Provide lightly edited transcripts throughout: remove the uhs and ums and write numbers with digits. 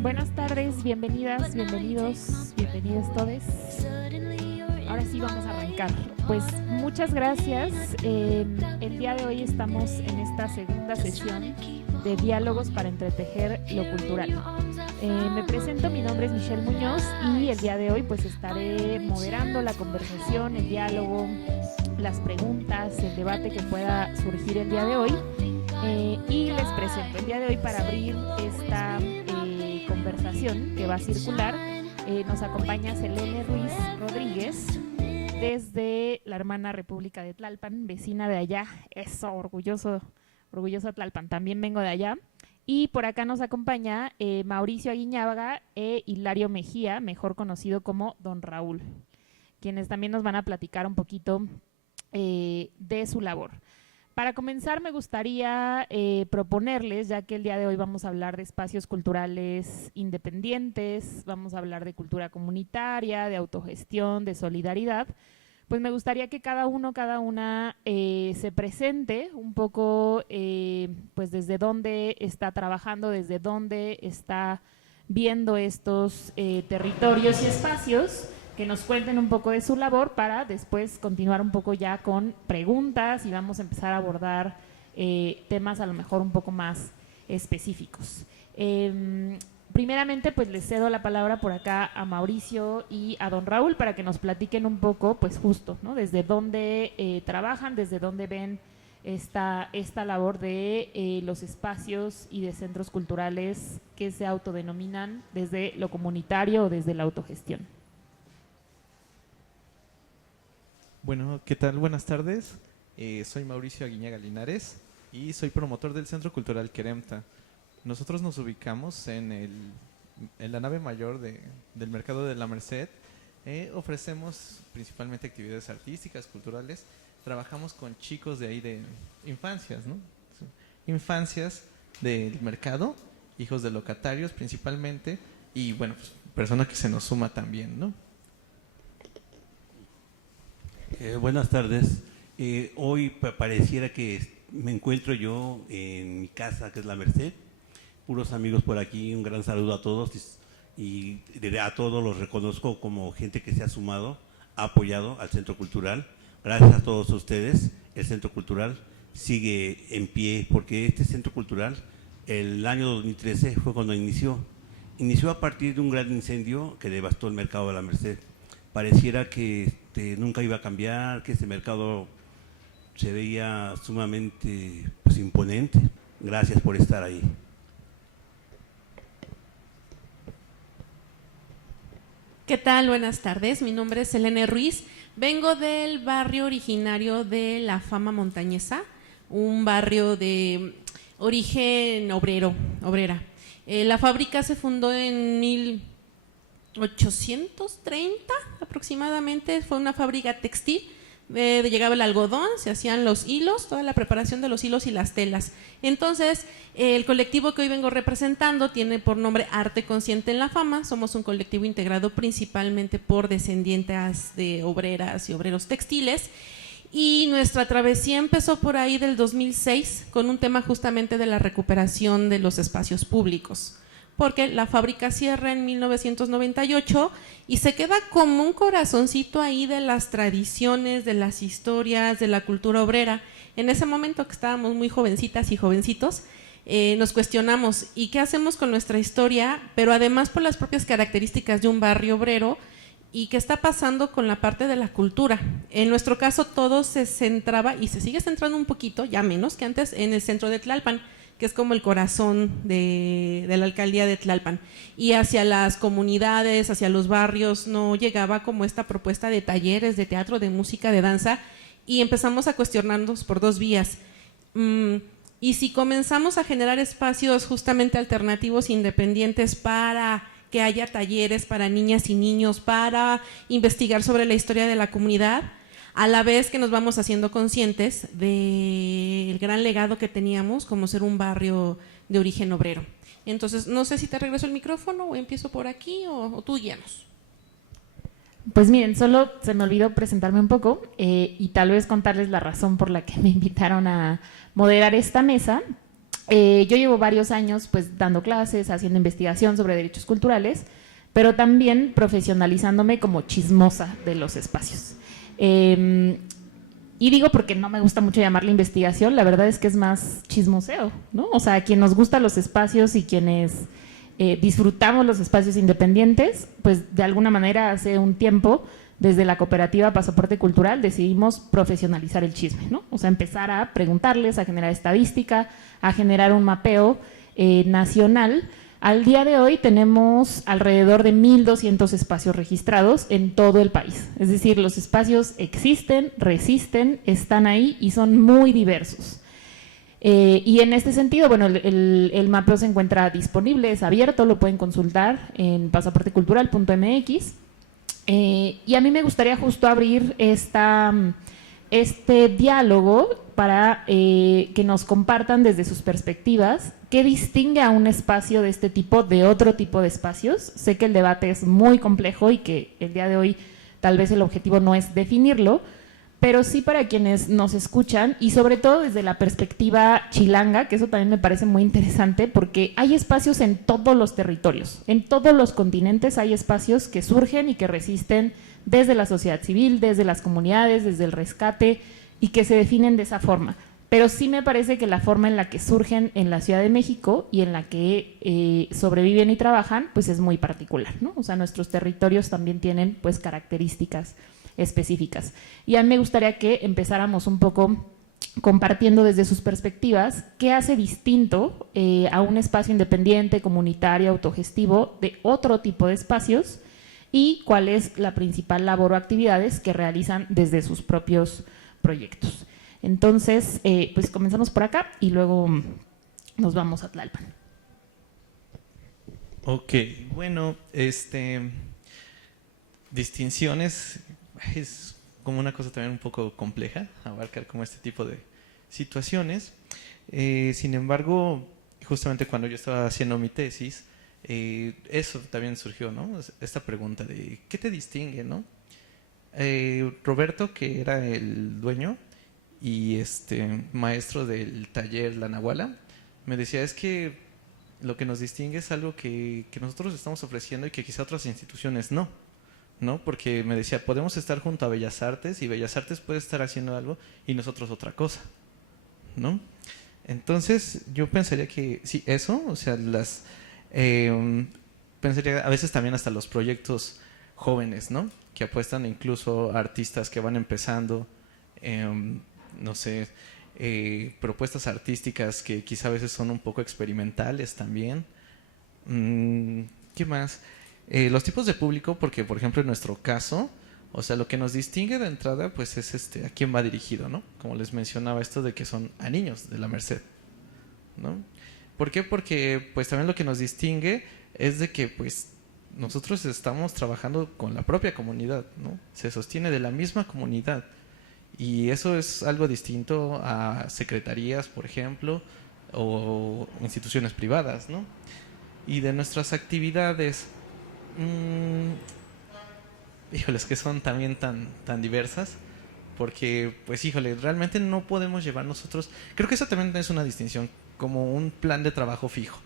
Buenas tardes, bienvenidas, bienvenidos, bienvenidas todos. Ahora sí vamos a arrancar. Pues muchas gracias. El día de hoy estamos en esta segunda sesión de diálogos para entretejer lo cultural. Me presento, mi nombre es Michelle Muñoz y el día de hoy pues estaré moderando la conversación, el diálogo, las preguntas, el debate que pueda surgir el día de hoy. Y les presento el día de hoy para abrir esta conversación que va a circular. Nos acompaña Selene Ruiz Rodríguez desde la hermana República de Tlalpan, vecina de allá. Eso, orgulloso Tlalpan, también vengo de allá. Y por acá nos acompaña Mauricio Aguiñaga e Hilario Mejía, mejor conocido como Don Raúl, quienes también nos van a platicar un poquito de su labor. Para comenzar me gustaría proponerles, ya que el día de hoy vamos a hablar de espacios culturales independientes, vamos a hablar de cultura comunitaria, de autogestión, de solidaridad, pues me gustaría que cada uno, cada una se presente un poco pues desde dónde está trabajando, desde dónde está viendo estos territorios y espacios, que nos cuenten un poco de su labor para después continuar un poco ya con preguntas y vamos a empezar a abordar temas a lo mejor un poco más específicos. Primeramente pues les cedo la palabra por acá a Mauricio y a Don Raúl para que nos platiquen un poco pues justo, ¿no? Desde dónde trabajan, desde dónde ven esta labor de los espacios y de centros culturales que se autodenominan desde lo comunitario o desde la autogestión. Bueno, ¿qué tal? Buenas tardes. Soy Mauricio Aguiñaga Linares y soy promotor del Centro Cultural Queremta. Nosotros nos ubicamos en la nave mayor del Mercado de la Merced. Ofrecemos principalmente actividades artísticas, culturales. Trabajamos con chicos de ahí de infancias, ¿no? Infancias del mercado, hijos de locatarios principalmente y, bueno, pues, personas que se nos suma también, ¿no? Buenas tardes. Hoy pareciera que me encuentro yo en mi casa, que es la Merced. Puros amigos por aquí, un gran saludo a todos y a todos los reconozco como gente que se ha sumado, ha apoyado al Centro Cultural. Gracias a todos ustedes. El Centro Cultural sigue en pie porque este Centro Cultural, el año 2013 fue cuando inició. Inició a partir de un gran incendio que devastó el mercado de la Merced. Pareciera que nunca iba a cambiar, que este mercado se veía sumamente pues, imponente. Gracias por estar ahí. ¿Qué tal? Buenas tardes, mi nombre es Selene Ruiz, vengo del barrio originario de La Fama Montañesa, un barrio de origen obrera. La fábrica se fundó en 1830 aproximadamente, fue una fábrica textil, llegaba el algodón, se hacían los hilos, toda la preparación de los hilos y las telas. Entonces, el colectivo que hoy vengo representando tiene por nombre Arte Consciente en La Fama. Somos un colectivo integrado principalmente por descendientes de obreras y obreros textiles. Y nuestra travesía empezó por ahí del 2006 con un tema justamente de la recuperación de los espacios públicos, porque la fábrica cierra en 1998 y se queda como un corazoncito ahí de las tradiciones, de las historias, de la cultura obrera. En ese momento que estábamos muy jovencitas y jovencitos, nos cuestionamos, ¿y qué hacemos con nuestra historia? Pero además por las propias características de un barrio obrero, ¿y qué está pasando con la parte de la cultura? En nuestro caso todo se centraba, y se sigue centrando un poquito, ya menos que antes, en el centro de Tlalpan, que es como el corazón de la alcaldía de Tlalpan, y hacia las comunidades, hacia los barrios no llegaba como esta propuesta de talleres, de teatro, de música, de danza, y empezamos a cuestionarnos por dos vías. Y si comenzamos a generar espacios justamente alternativos, independientes, para que haya talleres para niñas y niños, para investigar sobre la historia de la comunidad, a la vez que nos vamos haciendo conscientes del gran legado que teníamos como ser un barrio de origen obrero. Entonces, no sé si te regreso el micrófono o empiezo por aquí o tú guíanos. Pues miren, solo se me olvidó presentarme un poco y tal vez contarles la razón por la que me invitaron a moderar esta mesa. Yo llevo varios años pues dando clases, haciendo investigación sobre derechos culturales, pero también profesionalizándome como chismosa de los espacios. Y digo porque no me gusta mucho llamarle investigación, la verdad es que es más chismoseo, ¿no? O sea, a quien nos gustan los espacios y quienes disfrutamos los espacios independientes, pues de alguna manera hace un tiempo, desde la cooperativa Pasaporte Cultural, decidimos profesionalizar el chisme, ¿no? O sea, empezar a preguntarles, a generar estadística, a generar un mapeo nacional. Al día de hoy tenemos alrededor de 1,200 espacios registrados en todo el país. Es decir, los espacios existen, resisten, están ahí y son muy diversos. Y en este sentido, bueno, el mapeo se encuentra disponible, es abierto, lo pueden consultar en pasaportecultural.mx. Y a mí me gustaría justo abrir este diálogo para que nos compartan desde sus perspectivas qué distingue a un espacio de este tipo de otro tipo de espacios. Sé que el debate es muy complejo y que el día de hoy tal vez el objetivo no es definirlo, pero sí para quienes nos escuchan y sobre todo desde la perspectiva chilanga, que eso también me parece muy interesante porque hay espacios en todos los territorios, en todos los continentes hay espacios que surgen y que resisten desde la sociedad civil, desde las comunidades, desde el rescate y que se definen de esa forma. Pero sí me parece que la forma en la que surgen en la Ciudad de México y en la que sobreviven y trabajan, pues es muy particular, ¿no? O sea, nuestros territorios también tienen pues características específicas. Y a mí me gustaría que empezáramos un poco compartiendo desde sus perspectivas qué hace distinto a un espacio independiente, comunitario, autogestivo de otro tipo de espacios y cuál es la principal labor o actividades que realizan desde sus propios proyectos. Entonces, pues comenzamos por acá y luego nos vamos a Tlalpan. Ok, bueno, distinciones es como una cosa también un poco compleja, abarcar como este tipo de situaciones. Sin embargo, justamente cuando yo estaba haciendo mi tesis, eso también surgió, ¿no? Esta pregunta de ¿qué te distingue, no? Roberto, que era el dueño y maestro del taller La Nahuala, me decía, es que lo que nos distingue es algo que nosotros estamos ofreciendo y que quizá otras instituciones no, porque me decía, podemos estar junto a Bellas Artes y Bellas Artes puede estar haciendo algo y nosotros otra cosa, ¿no? Entonces yo pensaría que sí, eso, o sea, pensaría a veces también hasta los proyectos jóvenes, ¿no? Que apuestan incluso a artistas que van empezando, no sé, propuestas artísticas que quizá a veces son un poco experimentales también. ¿Qué más? Los tipos de público, porque por ejemplo en nuestro caso, o sea, lo que nos distingue de entrada pues es a quién va dirigido, ¿no? Como les mencionaba esto de que son a niños de la Merced, ¿no? ¿Por qué? Porque pues también lo que nos distingue es de que pues nosotros estamos trabajando con la propia comunidad, ¿no? Se sostiene de la misma comunidad y eso es algo distinto a secretarías, por ejemplo, o instituciones privadas, ¿no? Y de nuestras actividades, híjoles, que son también tan diversas, porque pues híjole, realmente no podemos llevar nosotros, creo que eso también es una distinción, como un plan de trabajo fijo,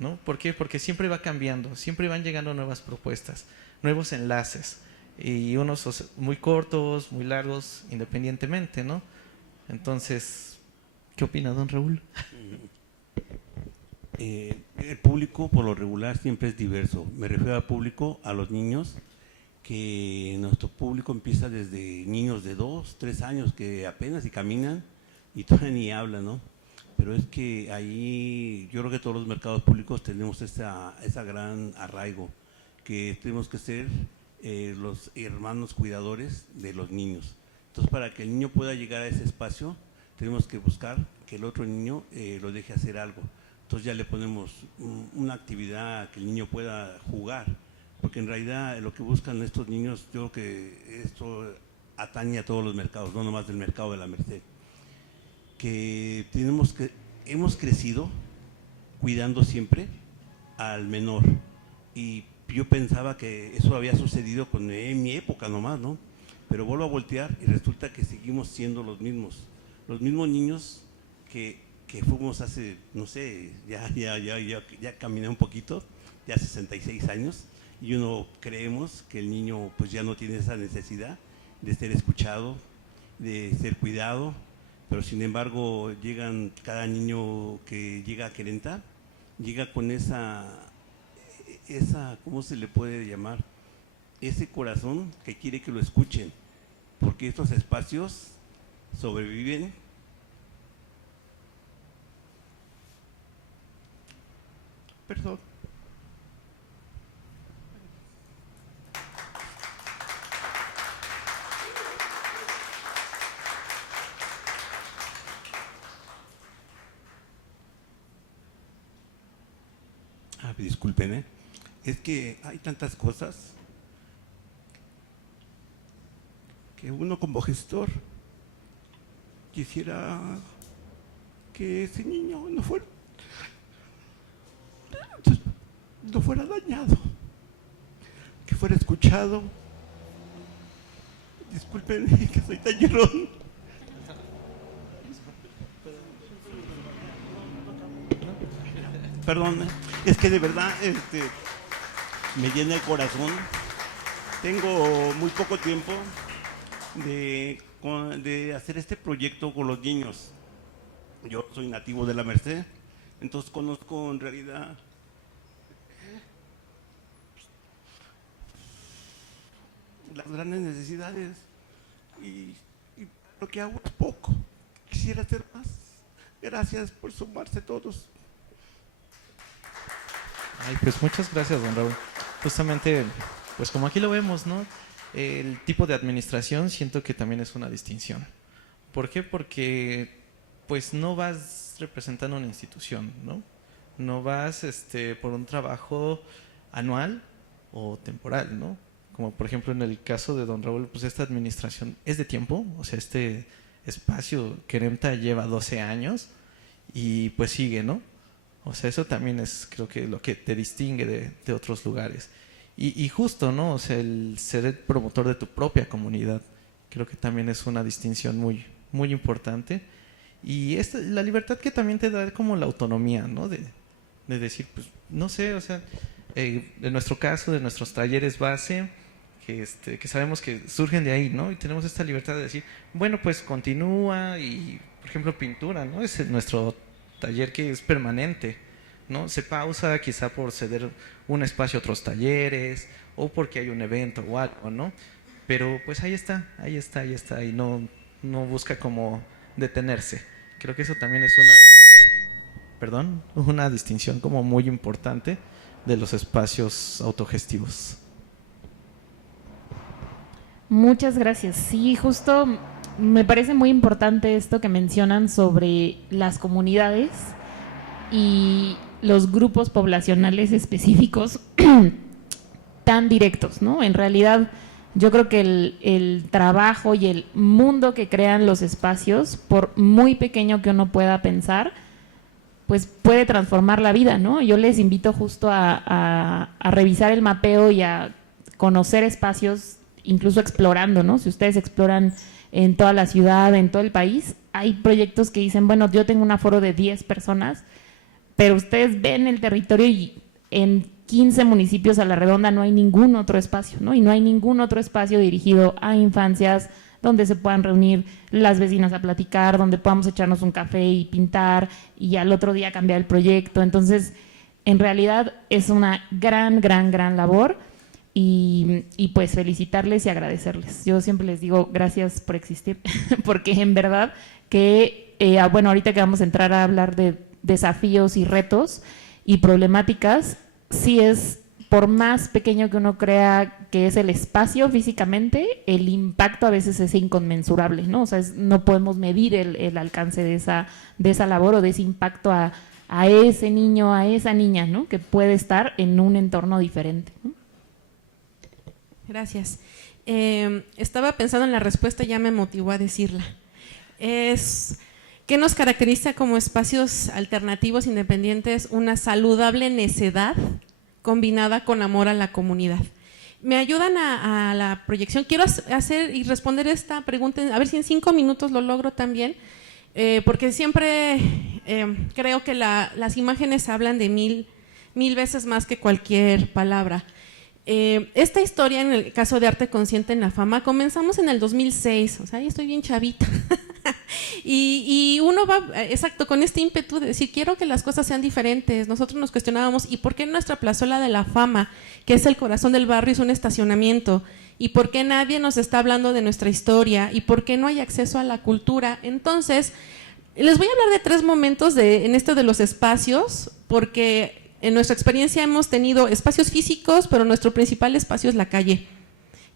¿no? ¿Por qué? Porque siempre va cambiando, siempre van llegando nuevas propuestas, nuevos enlaces, y unos muy cortos, muy largos, independientemente, ¿no? Entonces, ¿qué opina don Raúl? El público por lo regular siempre es diverso. Me refiero al público, a los niños, que nuestro público empieza desde niños de 2, 3 años que apenas y caminan y todavía ni hablan, ¿no? Pero es que ahí yo creo que todos los mercados públicos tenemos esa gran arraigo, que tenemos que ser los hermanos cuidadores de los niños. Entonces, para que el niño pueda llegar a ese espacio, tenemos que buscar que el otro niño lo deje hacer algo. Entonces ya le ponemos una actividad que el niño pueda jugar, porque en realidad lo que buscan estos niños, yo creo que esto atañe a todos los mercados, no nomás del mercado de la Merced, que hemos crecido cuidando siempre al menor, y yo pensaba que eso había sucedido en mi época nomás, ¿no? Pero vuelvo a voltear y resulta que seguimos siendo los mismos niños que que fuimos hace, no sé, ya caminé un poquito, ya 66 años, y uno creemos que el niño pues ya no tiene esa necesidad de ser escuchado, de ser cuidado, pero sin embargo cada niño que llega a Querenta, llega con esa, ¿cómo se le puede llamar? Ese corazón que quiere que lo escuchen, porque estos espacios sobreviven perdón. Disculpen, es que hay tantas cosas que uno como gestor quisiera que ese niño no fuera dañado, que fuera escuchado. Disculpen que soy tan llorón. Perdón, es que de verdad me llena el corazón. Tengo muy poco tiempo de hacer este proyecto con los niños. Yo soy nativo de la Merced, entonces conozco en realidad las grandes necesidades y lo que hago es poco. Quisiera hacer más. Gracias por sumarse todos. Ay, pues muchas gracias, don Raúl. Justamente, pues como aquí lo vemos, ¿no? El tipo de administración siento que también es una distinción. ¿Por qué? Porque pues no vas representando una institución, ¿no? No vas por un trabajo anual o temporal, ¿no? Como por ejemplo en el caso de don Raúl, pues esta administración es de tiempo, o sea, este espacio Querenta lleva 12 años y pues sigue, ¿no? O sea, eso también es, creo que lo que te distingue de otros lugares. Y justo, ¿no? O sea, el ser el promotor de tu propia comunidad, creo que también es una distinción muy, muy importante. Y la libertad que también te da como la autonomía, ¿no? De decir, pues, no sé, o sea, en nuestro caso, de nuestros talleres base, que sabemos que surgen de ahí, ¿no? Y tenemos esta libertad de decir, bueno, pues continúa y, por ejemplo, pintura, ¿no? Es nuestro taller que es permanente, ¿no? Se pausa quizá por ceder un espacio a otros talleres o porque hay un evento o algo, ¿no? Pero pues ahí está y no busca como detenerse. Creo que eso también es una distinción como muy importante de los espacios autogestivos. Muchas gracias. Sí, justo me parece muy importante esto que mencionan sobre las comunidades y los grupos poblacionales específicos tan directos, ¿no? En realidad, yo creo que el trabajo y el mundo que crean los espacios, por muy pequeño que uno pueda pensar, pues puede transformar la vida, ¿no? Yo les invito justo a revisar el mapeo y a conocer espacios, incluso explorando, ¿no? Si ustedes exploran en toda la ciudad, en todo el país, hay proyectos que dicen, bueno, yo tengo un aforo de 10 personas, pero ustedes ven el territorio y en 15 municipios a la redonda no hay ningún otro espacio, ¿no? Y no hay ningún otro espacio dirigido a infancias donde se puedan reunir las vecinas a platicar, donde podamos echarnos un café y pintar y al otro día cambiar el proyecto. Entonces, en realidad es una gran labor y pues felicitarles y agradecerles. Yo siempre les digo gracias por existir, porque en verdad que, bueno, ahorita que vamos a entrar a hablar de desafíos y retos y problemáticas, sí es, por más pequeño que uno crea que es el espacio físicamente, el impacto a veces es inconmensurable, ¿no? O sea, no podemos medir el alcance de esa labor o de ese impacto a ese niño, a esa niña, ¿no? Que puede estar en un entorno diferente, ¿no? Gracias. Estaba pensando en la respuesta y ya me motivó a decirla. ¿Qué nos caracteriza como espacios alternativos independientes? Una saludable necedad combinada con amor a la comunidad. ¿Me ayudan a la proyección? Quiero hacer y responder esta pregunta, a ver si en 5 minutos lo logro también, porque siempre creo que las imágenes hablan de mil veces más que cualquier palabra. Esta historia, en el caso de Arte Consciente en la Fama, comenzamos en el 2006, o sea, ya estoy bien chavita. y uno va, exacto, con este ímpetu de decir, quiero que las cosas sean diferentes. Nosotros nos cuestionábamos, ¿y por qué nuestra plazuela de la Fama, que es el corazón del barrio, es un estacionamiento? ¿Y por qué nadie nos está hablando de nuestra historia? ¿Y por qué no hay acceso a la cultura? Entonces, les voy a hablar de 3 momentos en esto de los espacios, porque en nuestra experiencia hemos tenido espacios físicos, pero nuestro principal espacio es la calle.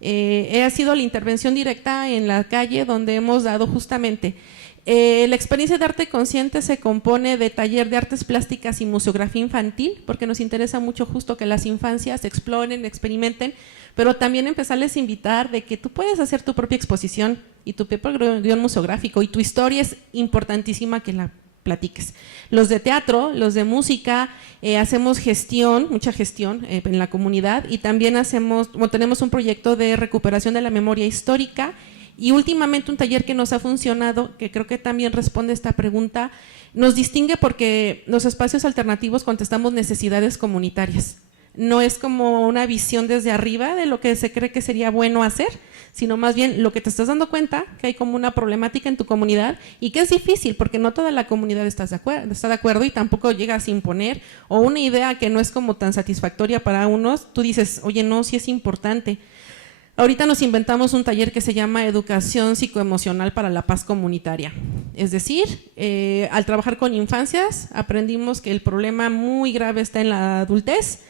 Ha sido la intervención directa en la calle donde hemos dado justamente. La experiencia de Arte Consciente se compone de taller de artes plásticas y museografía infantil, porque nos interesa mucho justo que las infancias exploren, experimenten, pero también empezarles a invitar de que tú puedes hacer tu propia exposición y tu propio guión museográfico, y tu historia es importantísima que la platiques. Los de teatro, los de música, hacemos gestión, mucha gestión en la comunidad, y también tenemos un proyecto de recuperación de la memoria histórica, y últimamente un taller que nos ha funcionado, que creo que también responde a esta pregunta, nos distingue porque los espacios alternativos contestamos necesidades comunitarias. No es como una visión desde arriba de lo que se cree que sería bueno hacer, sino más bien lo que te estás dando cuenta, que hay como una problemática en tu comunidad y que es difícil porque no toda la comunidad está de acuerdo y tampoco llegas a imponer, o una idea que no es como tan satisfactoria para unos, tú dices, oye, no, sí es importante. Ahorita nos inventamos un taller que se llama Educación Psicoemocional para la Paz Comunitaria. Es decir, al trabajar con infancias aprendimos que el problema muy grave está en la adultez,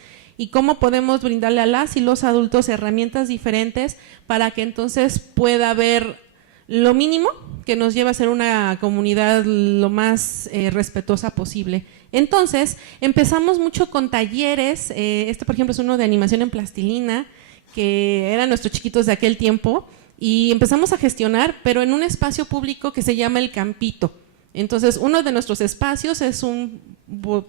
y cómo podemos brindarle a las y los adultos herramientas diferentes para que entonces pueda haber lo mínimo que nos lleva a ser una comunidad lo más respetuosa posible. Entonces, empezamos mucho con talleres, por ejemplo es uno de animación en plastilina, que eran nuestros chiquitos de aquel tiempo, y empezamos a gestionar, pero en un espacio público que se llama El Campito. Entonces, uno de nuestros espacios es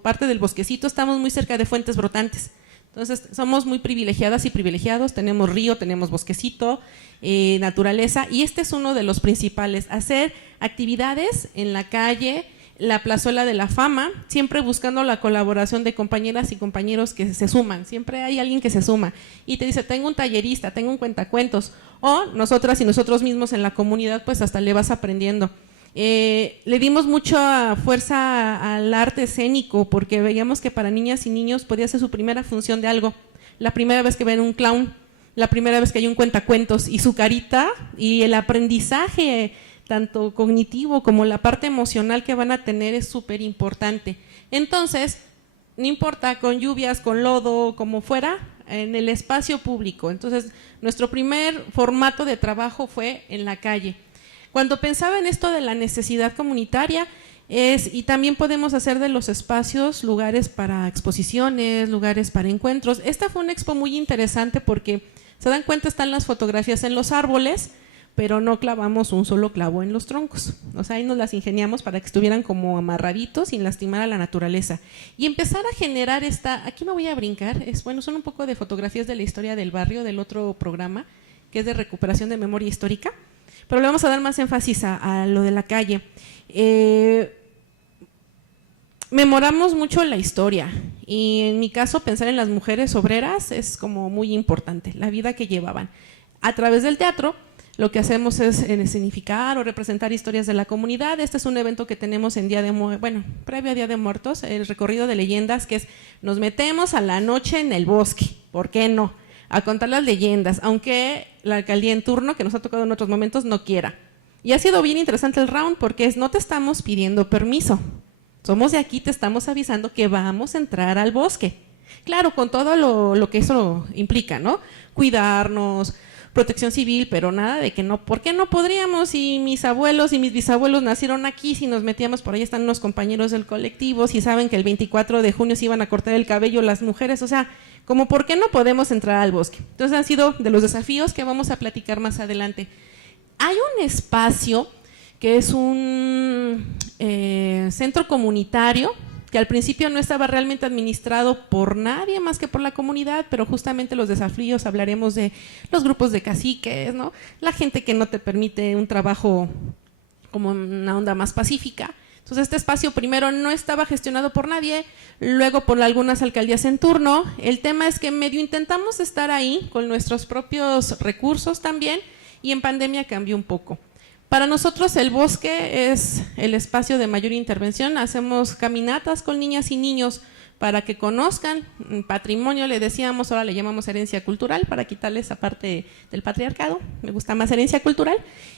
parte del bosquecito, estamos muy cerca de fuentes brotantes. Entonces, somos muy privilegiadas y privilegiados, tenemos río, tenemos bosquecito, naturaleza, y este es uno de los principales, hacer actividades en la calle, la plazuela de la Fama, siempre buscando la colaboración de compañeras y compañeros que se suman, siempre hay alguien que se suma y te dice, tengo un tallerista, tengo un cuentacuentos, o nosotras y nosotros mismos en la comunidad, pues hasta le vas aprendiendo. Le dimos mucha fuerza al arte escénico porque veíamos que para niñas y niños podía ser su primera función de algo, la primera vez que ven un clown, la primera vez que hay un cuentacuentos, y su carita y el aprendizaje tanto cognitivo como la parte emocional que van a tener es súper importante. Entonces, no importa, con lluvias, con lodo, como fuera, en el espacio público. Entonces, nuestro primer formato de trabajo fue en la calle. Cuando pensaba en esto de la necesidad comunitaria, y también podemos hacer de los espacios lugares para exposiciones, lugares para encuentros. Esta fue una expo muy interesante porque, se dan cuenta, están las fotografías en los árboles, pero no clavamos un solo clavo en los troncos. O sea, ahí nos las ingeniamos para que estuvieran como amarraditos sin lastimar a la naturaleza. Y empezar a generar aquí me voy a brincar, son un poco de fotografías de la historia del barrio, del otro programa, que es de recuperación de memoria histórica, pero le vamos a dar más énfasis a lo de la calle. Memoramos mucho la historia, y en mi caso pensar en las mujeres obreras es como muy importante, la vida que llevaban. A través del teatro, lo que hacemos es escenificar o representar historias de la comunidad. Este es un evento que tenemos en previo a Día de Muertos, el recorrido de leyendas, que es, nos metemos a la noche en el bosque, ¿por qué no?, a contar las leyendas, aunque la alcaldía en turno, que nos ha tocado en otros momentos, no quiera. Y ha sido bien interesante el round, porque no te estamos pidiendo permiso, somos de aquí, te estamos avisando que vamos a entrar al bosque. Claro, con todo lo que eso implica, ¿no? Cuidarnos, protección civil, pero nada de que no, ¿por qué no podríamos? Si mis abuelos y mis bisabuelos nacieron aquí, si nos metíamos por ahí, están unos compañeros del colectivo, si saben que el 24 de junio se iban a cortar el cabello las mujeres, o sea, como ¿por qué no podemos entrar al bosque? Entonces han sido de los desafíos que vamos a platicar más adelante. Hay un espacio que es un centro comunitario, que al principio no estaba realmente administrado por nadie más que por la comunidad, pero justamente los desafíos, hablaremos de los grupos de caciques, ¿no?, la gente que no te permite un trabajo como una onda más pacífica. Entonces este espacio primero no estaba gestionado por nadie, luego por algunas alcaldías en turno. El tema es que medio intentamos estar ahí con nuestros propios recursos también, y en pandemia cambió un poco. Para nosotros el bosque es el espacio de mayor intervención, hacemos caminatas con niñas y niños para que conozcan patrimonio, le decíamos, ahora le llamamos herencia cultural, para quitarle esa parte del patriarcado, me gusta más herencia cultural,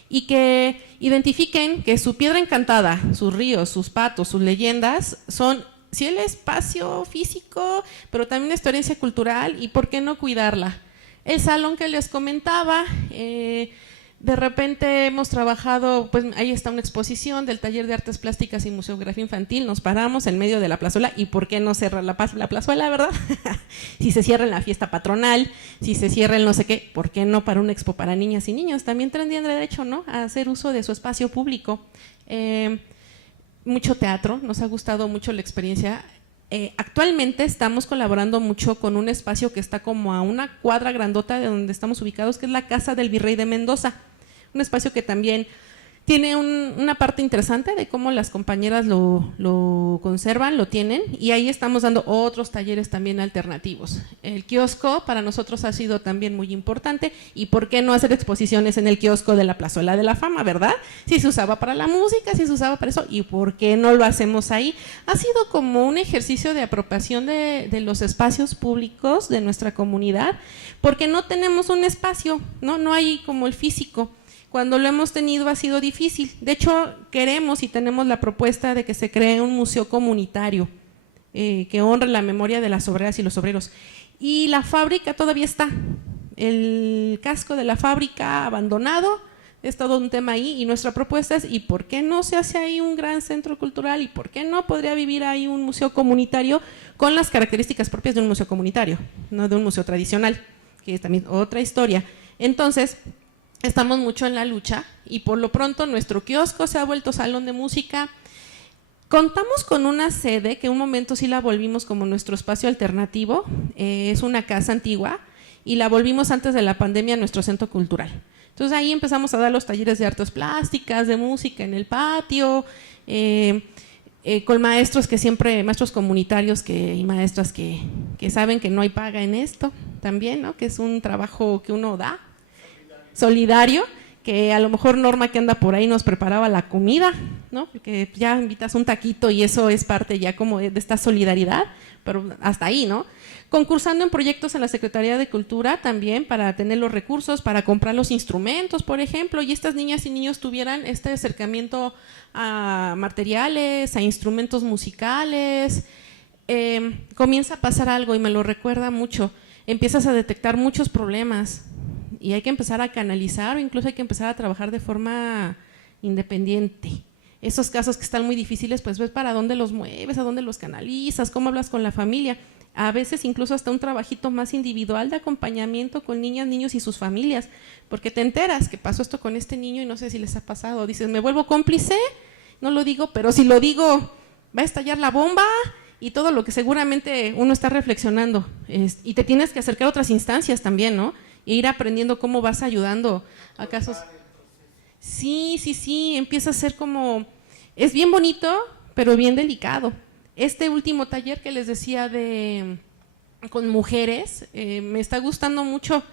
y que identifiquen que su piedra encantada, sus ríos, sus patos, sus leyendas, son sí el espacio físico, pero también esta herencia cultural, y por qué no cuidarla. El salón que les comentaba, de repente hemos trabajado, pues ahí está una exposición del taller de artes plásticas y museografía infantil, nos paramos en medio de la plazuela, y por qué no cerrar la plazuela, ¿verdad? Si se cierra en la fiesta patronal, si se cierra el no sé qué, ¿por qué no para una expo para niñas y niños? También tendrían derecho, ¿no?, a hacer uso de su espacio público. Mucho teatro, nos ha gustado mucho la experiencia. Actualmente estamos colaborando mucho con un espacio que está como a una cuadra grandota de donde estamos ubicados, que es la Casa del Virrey de Mendoza. Un espacio que también tiene una parte interesante de cómo las compañeras lo conservan, lo tienen, y ahí estamos dando otros talleres también alternativos. El kiosco para nosotros ha sido también muy importante, y por qué no hacer exposiciones en el kiosco de la Plazuela de la Fama, ¿verdad? Si se usaba para la música, si se usaba para eso, y por qué no lo hacemos ahí. Ha sido como un ejercicio de apropiación de los espacios públicos de nuestra comunidad, porque no tenemos un espacio, no hay como el físico. Cuando lo hemos tenido ha sido difícil. De hecho, queremos y tenemos la propuesta de que se cree un museo comunitario que honre la memoria de las obreras y los obreros. Y la fábrica todavía está. El casco de la fábrica abandonado, es todo un tema ahí, y nuestra propuesta es, ¿y por qué no se hace ahí un gran centro cultural? ¿Y por qué no podría vivir ahí un museo comunitario con las características propias de un museo comunitario, no de un museo tradicional, que es también otra historia? Entonces, estamos mucho en la lucha, y por lo pronto nuestro kiosco se ha vuelto salón de música. Contamos con una sede que un momento sí la volvimos como nuestro espacio alternativo, es una casa antigua, y la volvimos antes de la pandemia nuestro centro cultural. Entonces ahí empezamos a dar los talleres de artes plásticas, de música en el patio, con maestros que siempre, maestros comunitarios y maestras que saben que no hay paga en esto también, ¿no?, que es un trabajo que uno da, solidario, que a lo mejor Norma, que anda por ahí, nos preparaba la comida, ¿no?, porque ya invitas un taquito y eso es parte ya como de esta solidaridad, pero hasta ahí, ¿no? Concursando en proyectos en la Secretaría de Cultura también para tener los recursos, para comprar los instrumentos, por ejemplo, y estas niñas y niños tuvieran este acercamiento a materiales, a instrumentos musicales. Comienza a pasar algo y me lo recuerda mucho, empiezas a detectar muchos problemas, y hay que empezar a canalizar, o incluso hay que empezar a trabajar de forma independiente. Esos casos que están muy difíciles, pues ves para dónde los mueves, a dónde los canalizas, cómo hablas con la familia. A veces incluso hasta un trabajito más individual de acompañamiento con niñas, niños y sus familias, porque te enteras que pasó esto con este niño y no sé si les ha pasado. Dices, ¿me vuelvo cómplice? No lo digo, pero si lo digo, va a estallar la bomba, y todo lo que seguramente uno está reflexionando. Y te tienes que acercar a otras instancias también, ¿no?, e ir aprendiendo cómo vas ayudando a casos. Sí, empieza a ser como, es bien bonito, pero bien delicado. Este último taller que les decía con mujeres, me está gustando mucho.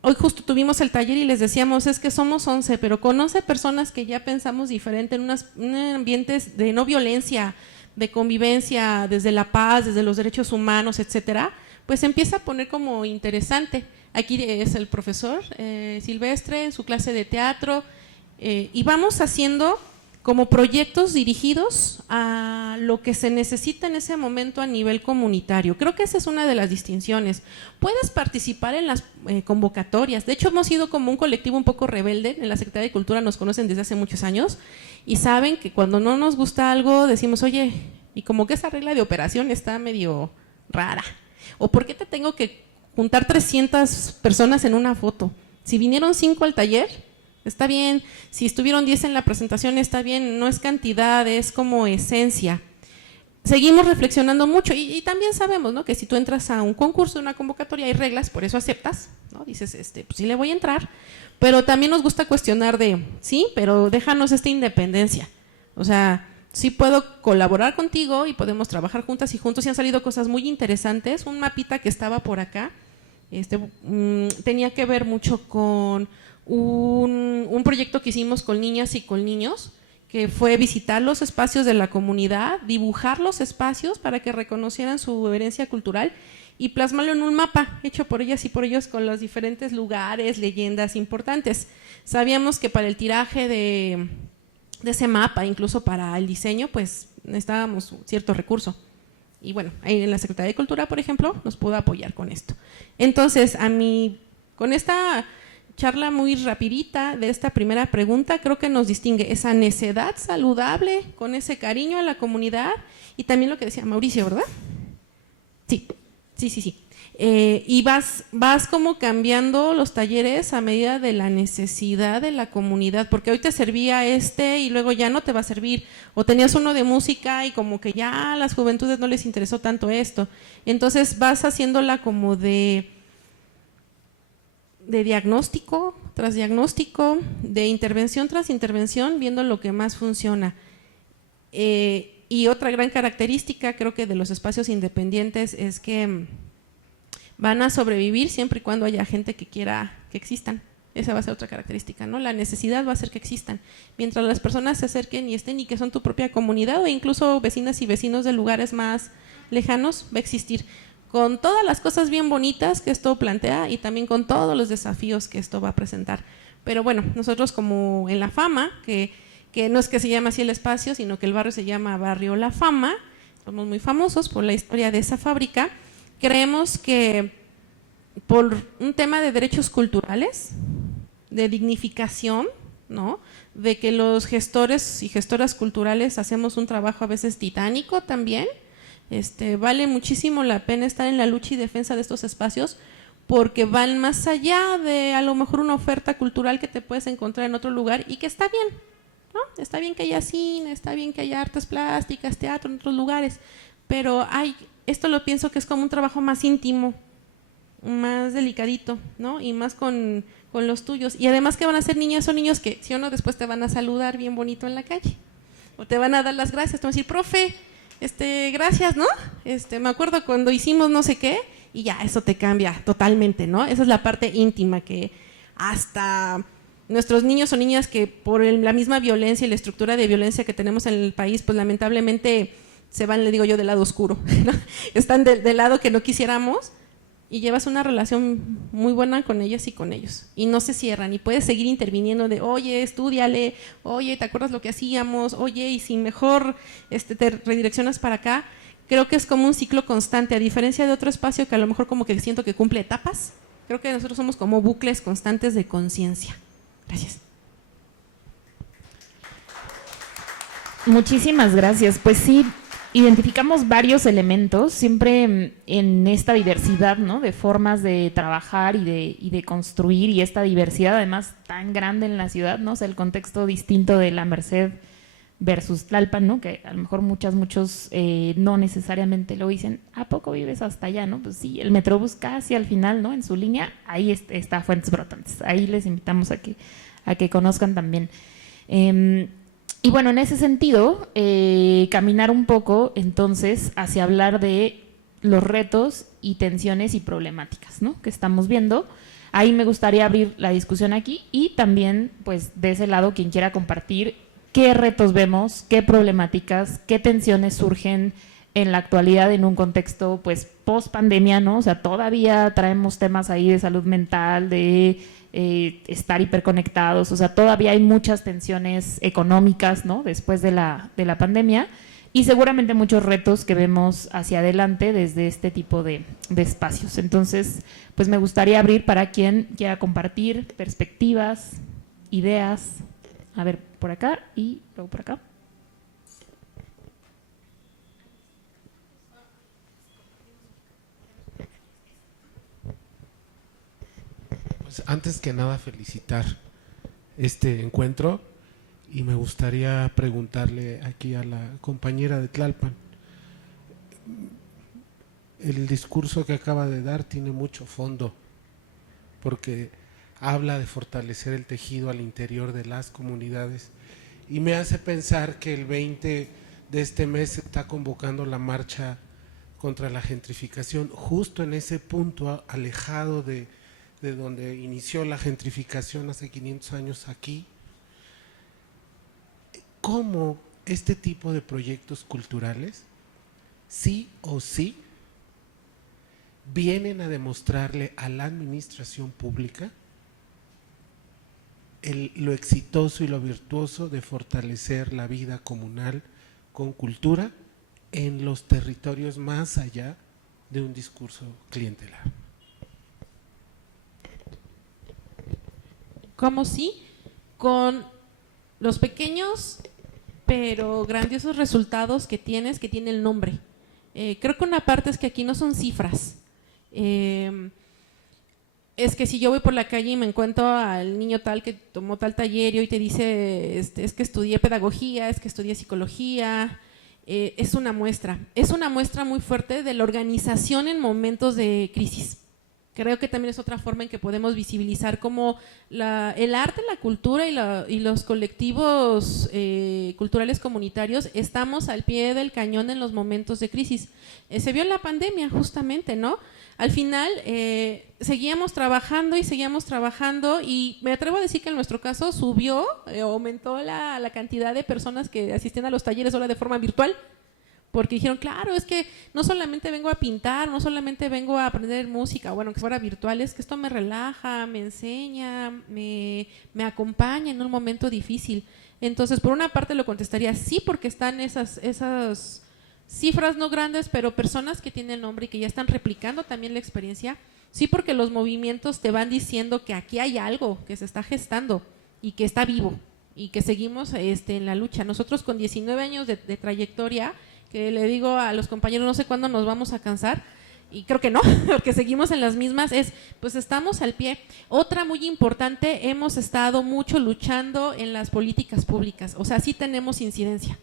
Hoy justo tuvimos el taller y les decíamos, es que somos 11, pero con 11 personas que ya pensamos diferente en un ambientes de no violencia, de convivencia, desde la paz, desde los derechos humanos, etcétera, pues empieza a poner como interesante. Aquí es el profesor Silvestre en su clase de teatro, y vamos haciendo como proyectos dirigidos a lo que se necesita en ese momento a nivel comunitario. Creo que esa es una de las distinciones. Puedes participar en las convocatorias. De hecho, hemos sido como un colectivo un poco rebelde. En la Secretaría de Cultura nos conocen desde hace muchos años y saben que cuando no nos gusta algo decimos, oye, y como que esa regla de operación está medio rara. ¿O por qué te tengo que juntar 300 personas en una foto? Si vinieron 5 al taller, está bien. Si estuvieron 10 en la presentación, está bien. No es cantidad, es como esencia. Seguimos reflexionando mucho y también sabemos, ¿no?, que si tú entras a un concurso, una convocatoria, hay reglas, por eso aceptas, ¿no? Dices, pues sí le voy a entrar, pero también nos gusta cuestionar sí, pero déjanos esta independencia. O sea, sí puedo colaborar contigo y podemos trabajar juntas y juntos, y han salido cosas muy interesantes. Un mapita que estaba por acá, tenía que ver mucho con un proyecto que hicimos con niñas y con niños, que fue visitar los espacios de la comunidad, dibujar los espacios para que reconocieran su herencia cultural y plasmarlo en un mapa hecho por ellas y por ellos con los diferentes lugares, leyendas importantes. Sabíamos que para el tiraje de ese mapa, incluso para el diseño, pues necesitábamos cierto recurso. Y bueno, ahí en la Secretaría de Cultura, por ejemplo, nos pudo apoyar con esto. Entonces, con esta charla muy rapidita de esta primera pregunta, creo que nos distingue esa necedad saludable con ese cariño a la comunidad y también lo que decía Mauricio, ¿verdad? Sí. Y vas como cambiando los talleres a medida de la necesidad de la comunidad, porque hoy te servía y luego ya no te va a servir, o tenías uno de música y como que ya a las juventudes no les interesó tanto esto, entonces vas haciéndola como de diagnóstico tras diagnóstico, de intervención tras intervención, viendo lo que más funciona. Y otra gran característica, creo que de los espacios independientes, es que van a sobrevivir siempre y cuando haya gente que quiera que existan. Esa va a ser otra característica, ¿no? La necesidad va a hacer que existan. Mientras las personas se acerquen y estén y que son tu propia comunidad o incluso vecinas y vecinos de lugares más lejanos, va a existir. Con todas las cosas bien bonitas que esto plantea y también con todos los desafíos que esto va a presentar. Pero bueno, nosotros como en La Fama, que no es que se llame así el espacio, sino que el barrio se llama Barrio La Fama, somos muy famosos por la historia de esa fábrica, creemos que por un tema de derechos culturales, de dignificación, ¿no?, de que los gestores y gestoras culturales hacemos un trabajo a veces titánico también, vale muchísimo la pena estar en la lucha y defensa de estos espacios porque van más allá de a lo mejor una oferta cultural que te puedes encontrar en otro lugar y que está bien, ¿no? Está bien que haya cine, está bien que haya artes plásticas, teatro en otros lugares, pero esto lo pienso que es como un trabajo más íntimo, más delicadito, ¿no? Y más con los tuyos. Y además que van a ser niñas o niños que, si o no, después te van a saludar bien bonito en la calle. O te van a dar las gracias, te van a decir, profe, gracias, ¿no? Me acuerdo cuando hicimos no sé qué, y ya, eso te cambia totalmente, ¿no? Esa es la parte íntima que hasta nuestros niños o niñas que por la misma violencia y la estructura de violencia que tenemos en el país, pues lamentablemente se van, le digo yo, del lado oscuro, ¿no? Están del lado que no quisiéramos y llevas una relación muy buena con ellas y con ellos. Y no se cierran y puedes seguir interviniendo de, oye, estúdiale, oye, ¿te acuerdas lo que hacíamos? Oye, y si mejor te redireccionas para acá. Creo que es como un ciclo constante, a diferencia de otro espacio que a lo mejor como que siento que cumple etapas. Creo que nosotros somos como bucles constantes de conciencia. Gracias. Muchísimas gracias. Pues sí, identificamos varios elementos siempre en esta diversidad, ¿no?, de formas de trabajar y de construir, y esta diversidad además tan grande en la ciudad, ¿no? O sea, el contexto distinto de La Merced versus Tlalpan, ¿no?, que a lo mejor muchos no necesariamente lo dicen. ¿A poco vives hasta allá, no? Pues sí, el Metrobús casi al final, ¿no?, en su línea, ahí está Fuentes Brotantes. Ahí les invitamos a que conozcan también. Y bueno, en ese sentido, caminar un poco entonces hacia hablar de los retos y tensiones y problemáticas, ¿no?, que estamos viendo. Ahí me gustaría abrir la discusión aquí y también, pues, de ese lado, quien quiera compartir qué retos vemos, qué problemáticas, qué tensiones surgen en la actualidad en un contexto, pues, post pandemia, ¿no? O sea, todavía traemos temas ahí de salud mental, de estar hiperconectados, o sea, todavía hay muchas tensiones económicas, ¿no?, después de la pandemia, y seguramente muchos retos que vemos hacia adelante desde este tipo de espacios. Entonces, pues me gustaría abrir para quien quiera compartir perspectivas, ideas. A ver, por acá y luego por acá. Pues antes que nada felicitar este encuentro y me gustaría preguntarle aquí a la compañera de Tlalpan. El discurso que acaba de dar tiene mucho fondo porque habla de fortalecer el tejido al interior de las comunidades y me hace pensar que el 20 de este mes se está convocando la marcha contra la gentrificación, justo en ese punto alejado de donde inició la gentrificación hace 500 años aquí. ¿Cómo este tipo de proyectos culturales, sí o sí, vienen a demostrarle a la administración pública lo exitoso y lo virtuoso de fortalecer la vida comunal con cultura en los territorios más allá de un discurso clientelar? ¿Cómo sí? Con los pequeños pero grandiosos resultados que tiene el nombre. Creo que una parte es que aquí no son cifras. Es que si yo voy por la calle y me encuentro al niño tal que tomó tal taller y hoy te dice, es que estudié pedagogía, es que estudié psicología, es una muestra muy fuerte de la organización en momentos de crisis. Creo que también es otra forma en que podemos visibilizar cómo el arte, la cultura y los colectivos culturales comunitarios estamos al pie del cañón en los momentos de crisis. Se vio en la pandemia justamente, ¿no? Al final seguíamos trabajando y me atrevo a decir que en nuestro caso aumentó la cantidad de personas que asistían a los talleres ahora de forma virtual. Porque dijeron, claro, es que no solamente vengo a pintar, no solamente vengo a aprender música, bueno, que fuera virtual, es que esto me relaja, me enseña, me acompaña en un momento difícil. Entonces, por una parte lo contestaría sí, porque están esas cifras no grandes, pero personas que tienen nombre y que ya están replicando también la experiencia. Sí, porque los movimientos te van diciendo que aquí hay algo que se está gestando y que está vivo y que seguimos en la lucha. Nosotros con 19 años de trayectoria, que le digo a los compañeros, no sé cuándo nos vamos a cansar, y creo que no, porque seguimos en las mismas, pues estamos al pie. Otra muy importante, hemos estado mucho luchando en las políticas públicas, o sea, sí tenemos incidencia.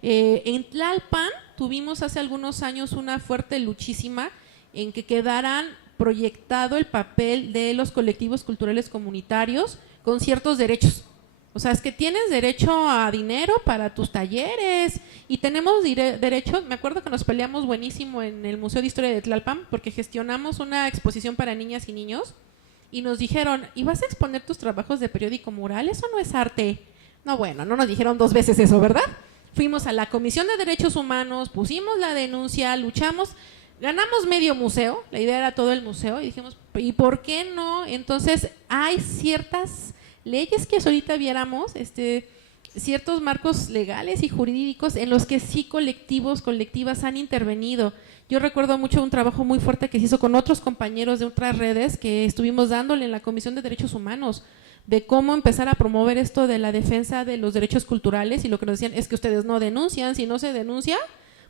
En Tlalpan tuvimos hace algunos años una fuerte luchísima en que quedaran proyectado el papel de los colectivos culturales comunitarios con ciertos derechos. O sea, es que tienes derecho a dinero para tus talleres y tenemos derecho, me acuerdo que nos peleamos buenísimo en el Museo de Historia de Tlalpan porque gestionamos una exposición para niñas y niños y nos dijeron, ¿y vas a exponer tus trabajos de periódico mural? Eso no es arte. No, bueno, no nos dijeron 2 veces eso, ¿verdad? Fuimos a la Comisión de Derechos Humanos, pusimos la denuncia, luchamos, ganamos medio museo, la idea era todo el museo y dijimos, ¿y por qué no? Entonces hay ciertas leyes que ahorita viéramos, ciertos marcos legales y jurídicos en los que sí colectivas han intervenido. Yo recuerdo mucho un trabajo muy fuerte que se hizo con otros compañeros de otras redes que estuvimos dándole en la Comisión de Derechos Humanos, de cómo empezar a promover esto de la defensa de los derechos culturales, y lo que nos decían es que ustedes no denuncian, si no se denuncia,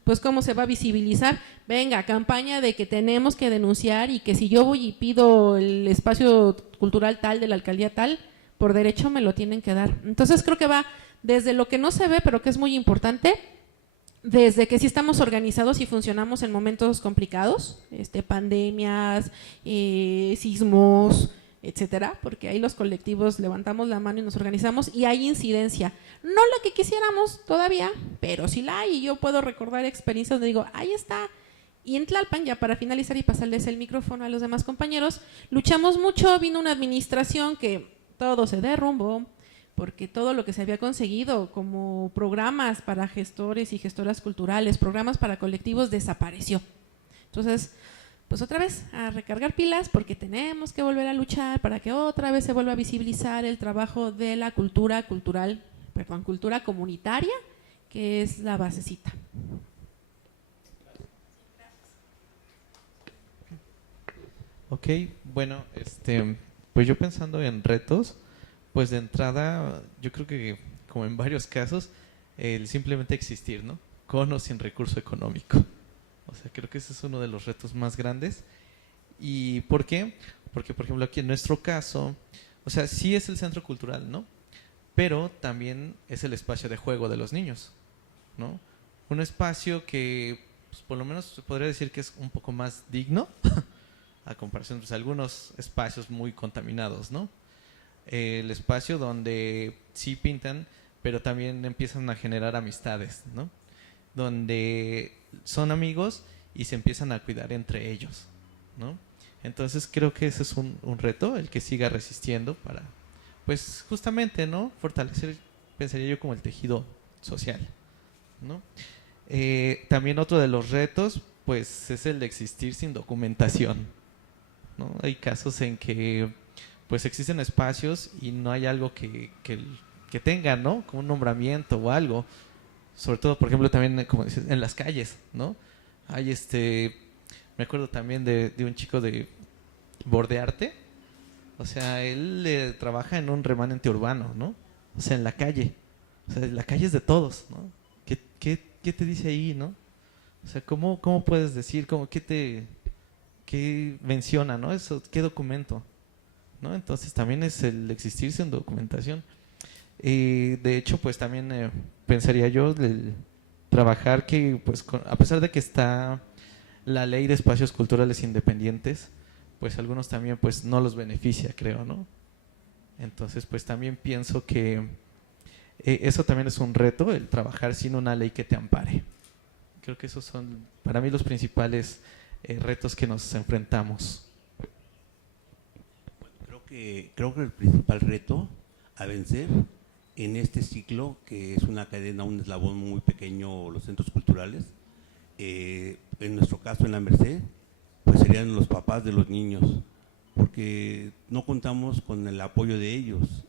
pues cómo se va a visibilizar. Venga, campaña de que tenemos que denunciar y que si yo voy y pido el espacio cultural tal de la alcaldía tal, por derecho me lo tienen que dar. Entonces creo que va desde lo que no se ve, pero que es muy importante, desde que sí estamos organizados y funcionamos en momentos complicados, pandemias, sismos, etcétera, porque ahí los colectivos levantamos la mano y nos organizamos y hay incidencia. No la que quisiéramos todavía, pero sí la hay, y yo puedo recordar experiencias donde digo, ahí está. Y en Tlalpan, ya para finalizar y pasarles el micrófono a los demás compañeros, luchamos mucho, vino una administración que todo se derrumbó, porque todo lo que se había conseguido como programas para gestores y gestoras culturales, programas para colectivos, desapareció. Entonces, pues otra vez a recargar pilas, porque tenemos que volver a luchar para que otra vez se vuelva a visibilizar el trabajo de la cultura comunitaria, que es la basecita. Ok, bueno, pues yo pensando en retos, pues de entrada, yo creo que como en varios casos, el simplemente existir, ¿no? Con o sin recurso económico. O sea, creo que ese es uno de los retos más grandes. ¿Y por qué? Porque, por ejemplo, aquí en nuestro caso, o sea, sí es el centro cultural, ¿no? Pero también es el espacio de juego de los niños, ¿no? Un espacio que, pues, por lo menos se podría decir que es un poco más digno a comparación de algunos espacios muy contaminados, ¿no? El espacio donde sí pintan, pero también empiezan a generar amistades, ¿no? donde son amigos y se empiezan a cuidar entre ellos, ¿no? Entonces creo que ese es un reto, el que siga resistiendo para, pues justamente, ¿no? Fortalecer, pensaría yo, como el tejido social, ¿no? También otro de los retos, pues, es el de existir sin documentación, ¿no? Hay casos en que, pues, existen espacios y no hay algo que tengan, ¿no? Como un nombramiento o algo. Sobre todo, por ejemplo, también, como dices, en las calles, ¿no? Hay me acuerdo también de un chico de Bordearte. O sea, él trabaja en un remanente urbano, ¿no? O sea, en la calle. O sea, la calle es de todos, ¿no? ¿Qué te dice ahí, no? O sea, ¿cómo puedes decir? ¿Qué menciona, no? Eso, ¿qué documento? ¿No? Entonces también es el existir sin documentación. De hecho, pues también pensaría yo el trabajar que, pues, a pesar de que está la ley de espacios culturales independientes, pues algunos también, pues, no los beneficia, creo, ¿no? Entonces, pues también pienso que eso también es un reto, el trabajar sin una ley que te ampare. Creo que esos son, para mí, los principales retos que nos enfrentamos. Creo que el principal reto a vencer en este ciclo, que es una cadena, un eslabón muy pequeño, los centros culturales, en nuestro caso en la Merced, pues serían los papás de los niños, porque no contamos con el apoyo de ellos.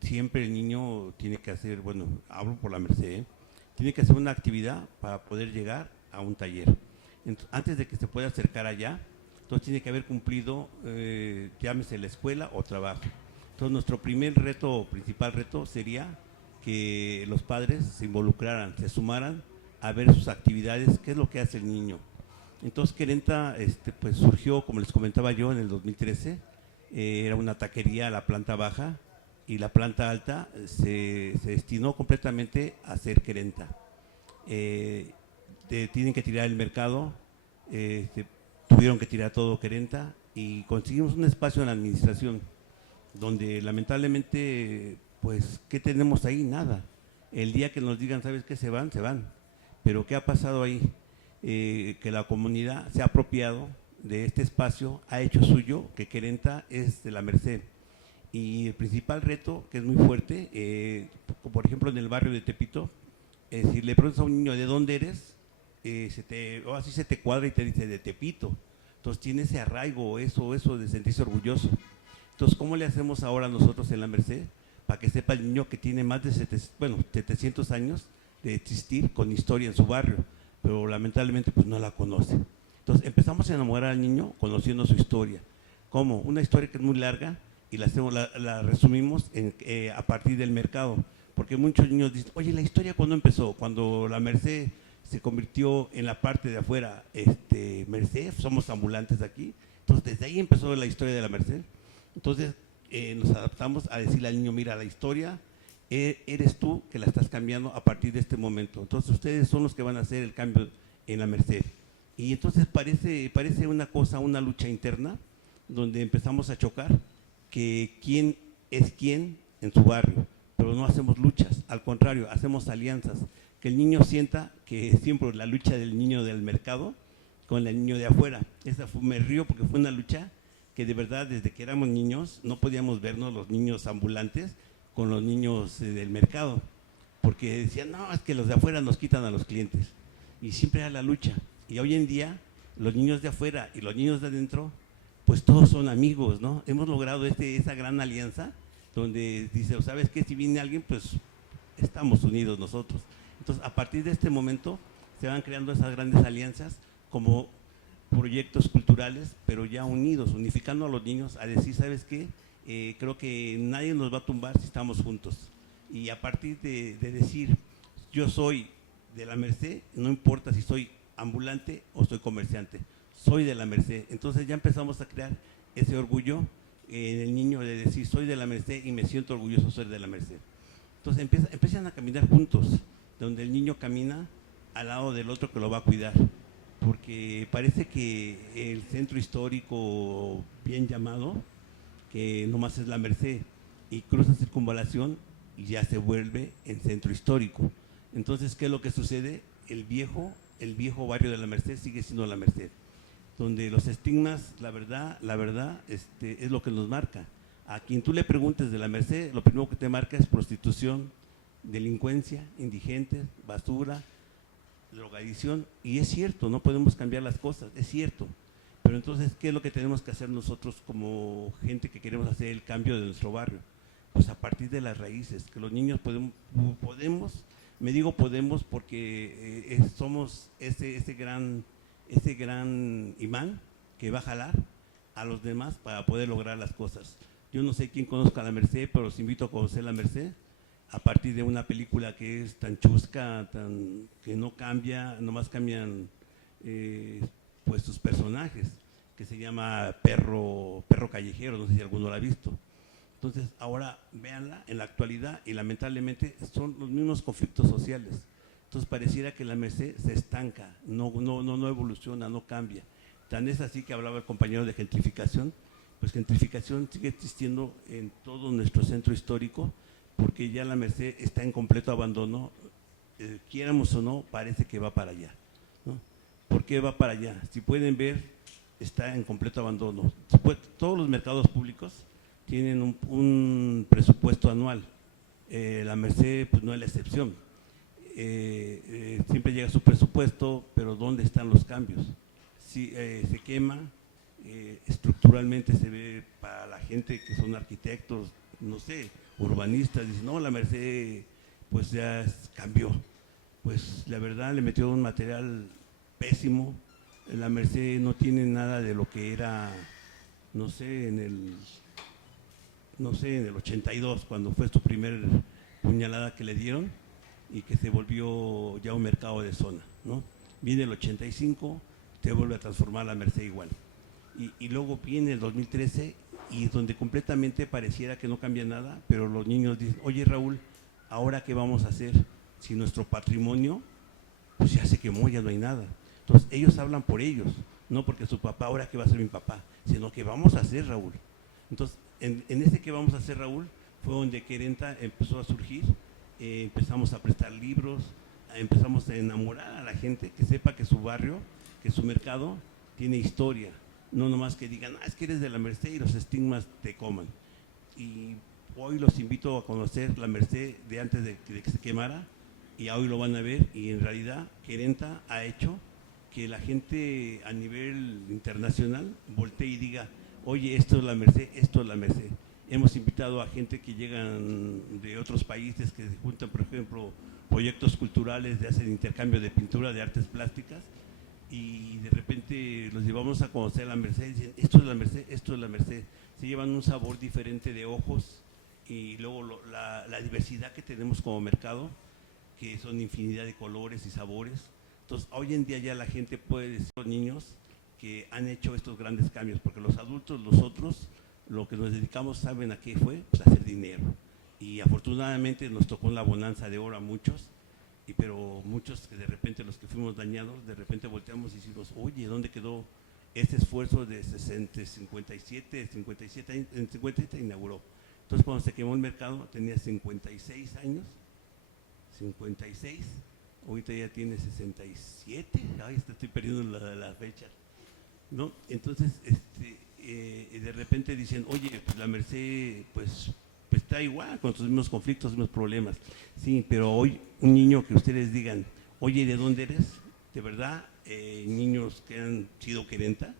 Siempre el niño tiene que hacer, bueno, hablo por la Merced, tiene que hacer una actividad para poder llegar a un taller. Entonces, antes de que se pueda acercar allá, entonces tiene que haber cumplido, llámese la escuela o trabajo. Entonces nuestro principal reto sería que los padres se involucraran, se sumaran a ver sus actividades, qué es lo que hace el niño. Entonces Querenta pues surgió, como les comentaba yo, en el 2013, era una taquería a la planta baja, y la planta alta se destinó completamente a ser Querenta. Tienen que tirar el mercado, tuvieron que tirar todo Querenta, y conseguimos un espacio en la administración, donde lamentablemente, pues, ¿qué tenemos ahí? Nada. El día que nos digan, ¿sabes qué? Se van. Pero ¿qué ha pasado ahí? Que la comunidad se ha apropiado de este espacio, ha hecho suyo, que Querenta es de la Merced. Y el principal reto, que es muy fuerte, por ejemplo en el barrio de Tepito, si le preguntas a un niño de dónde eres, así se te cuadra y te dice de Tepito. Entonces tiene ese arraigo, eso de sentirse orgulloso. Entonces, ¿cómo le hacemos ahora nosotros en la Merced para que sepa el niño que tiene más de 700 años de existir con historia en su barrio, pero lamentablemente pues no la conoce? Entonces empezamos a enamorar al niño conociendo su historia. ¿Cómo? Una historia que es muy larga y la resumimos a partir del mercado, porque muchos niños dicen, oye, ¿la historia cuándo empezó? Cuando la Merced se convirtió en la parte de afuera, Merced, somos ambulantes aquí. Entonces desde ahí empezó la historia de la Merced. Entonces nos adaptamos a decirle al niño, mira, la historia eres tú que la estás cambiando a partir de este momento. Entonces ustedes son los que van a hacer el cambio en la Merced. Y entonces parece una cosa, una lucha interna, donde empezamos a chocar, que quién es quién en su barrio, pero no hacemos luchas, al contrario, hacemos alianzas, que el niño sienta que siempre la lucha del niño del mercado con el niño de afuera. Me río porque fue una lucha que de verdad desde que éramos niños no podíamos vernos los niños ambulantes con los niños del mercado, porque decían, no, es que los de afuera nos quitan a los clientes, y siempre era la lucha. Y hoy en día los niños de afuera y los niños de adentro, pues todos son amigos, ¿no? Hemos logrado esa gran alianza donde dice, ¿sabes qué? Si viene alguien, pues estamos unidos nosotros. Entonces, a partir de este momento se van creando esas grandes alianzas como proyectos culturales, pero ya unidos, unificando a los niños a decir, ¿sabes qué? Creo que nadie nos va a tumbar si estamos juntos. Y a partir de decir, yo soy de la Merced, no importa si soy ambulante o soy comerciante, soy de la Merced. Entonces ya empezamos a crear ese orgullo en el niño de decir, soy de la Merced y me siento orgulloso de ser de la Merced. Entonces empiezan a caminar juntos, donde el niño camina al lado del otro que lo va a cuidar, porque parece que el centro histórico bien llamado, que nomás es la Merced, y cruza Circunvalación y ya se vuelve en centro histórico. Entonces, ¿qué es lo que sucede? el viejo barrio de la Merced sigue siendo la Merced, donde los estigmas, la verdad, es lo que nos marca. A quien tú le preguntes de la Merced, lo primero que te marca es prostitución, delincuencia, indigentes, basura, drogadicción, y es cierto, no podemos cambiar las cosas, es cierto, pero entonces, ¿qué es lo que tenemos que hacer nosotros como gente que queremos hacer el cambio de nuestro barrio? Pues a partir de las raíces, que los niños podemos, me digo podemos porque somos ese gran imán que va a jalar a los demás para poder lograr las cosas. Yo no sé quién conozca la Merced, pero los invito a conocer la Merced a partir de una película que es tan chusca, que no cambia, nomás cambian pues sus personajes, que se llama Perro Callejero, no sé si alguno la ha visto. Entonces ahora véanla en la actualidad y lamentablemente son los mismos conflictos sociales. Entonces pareciera que la Merced se estanca, no evoluciona, no cambia. Tan es así que hablaba el compañero de gentrificación, pues gentrificación sigue existiendo en todo nuestro centro histórico, porque ya la Merced está en completo abandono, quieramos o no, parece que va para allá, ¿no? ¿Por qué va para allá? Si pueden ver, está en completo abandono. Todos los mercados públicos tienen un presupuesto anual, la Merced pues no es la excepción, siempre llega su presupuesto, pero ¿dónde están los cambios? Si, se quema, estructuralmente se ve para la gente que son arquitectos, no sé, urbanistas, dicen, no, la Merced pues ya cambió. Pues la verdad le metió un material pésimo, la Merced no tiene nada de lo que era, no sé, en el 82, cuando fue su primer puñalada que le dieron y que se volvió ya un mercado de zona, ¿no? Viene el 85, te vuelve a transformar la Merced igual. Y luego viene el 2013 y donde completamente pareciera que no cambia nada, pero los niños dicen, oye Raúl, ¿ahora qué vamos a hacer si nuestro patrimonio pues ya se quemó, ya no hay nada? Entonces ellos hablan por ellos, no porque su papá, ahora qué va a hacer mi papá, sino que vamos a hacer, Raúl. Entonces en ese que vamos a hacer, Raúl, fue donde Querenta empezó a surgir, empezamos a prestar libros, empezamos a enamorar a la gente, que sepa que su barrio, que su mercado tiene historia, no nomás que digan, es que eres de la Merced y los estigmas te coman. Y hoy los invito a conocer la Merced de antes de que se quemara, y hoy lo van a ver, y en realidad Querenta ha hecho que la gente a nivel internacional voltee y diga, oye, esto es la Merced, esto es la Merced. Hemos invitado a gente que llegan de otros países, que se juntan, por ejemplo, proyectos culturales de hacer intercambio de pintura, de artes plásticas, y de repente los llevamos a conocer la Merced y dicen, esto es la Merced, esto es la Merced. Se llevan un sabor diferente de ojos, y luego la diversidad que tenemos como mercado, que son infinidad de colores y sabores. Entonces hoy en día ya la gente puede decir a los niños que han hecho estos grandes cambios, porque los adultos, los otros, lo que nos dedicamos, ¿saben a qué fue? Pues a hacer dinero. Y afortunadamente nos tocó la bonanza de oro a muchos, pero muchos que de repente, los que fuimos dañados, de repente volteamos y decimos, oye, ¿dónde quedó ese esfuerzo de 57 años? En 57 inauguró. Entonces cuando se quemó el mercado tenía 56 años, 56, ahorita ya tiene 67, ay, estoy perdiendo la fecha, ¿no? Entonces, de repente dicen, oye, pues la Merced, pues está igual, con sus mismos conflictos, mismos problemas. Sí, pero hoy un niño que ustedes digan, oye, ¿de dónde eres? De verdad, niños que han sido Querenta,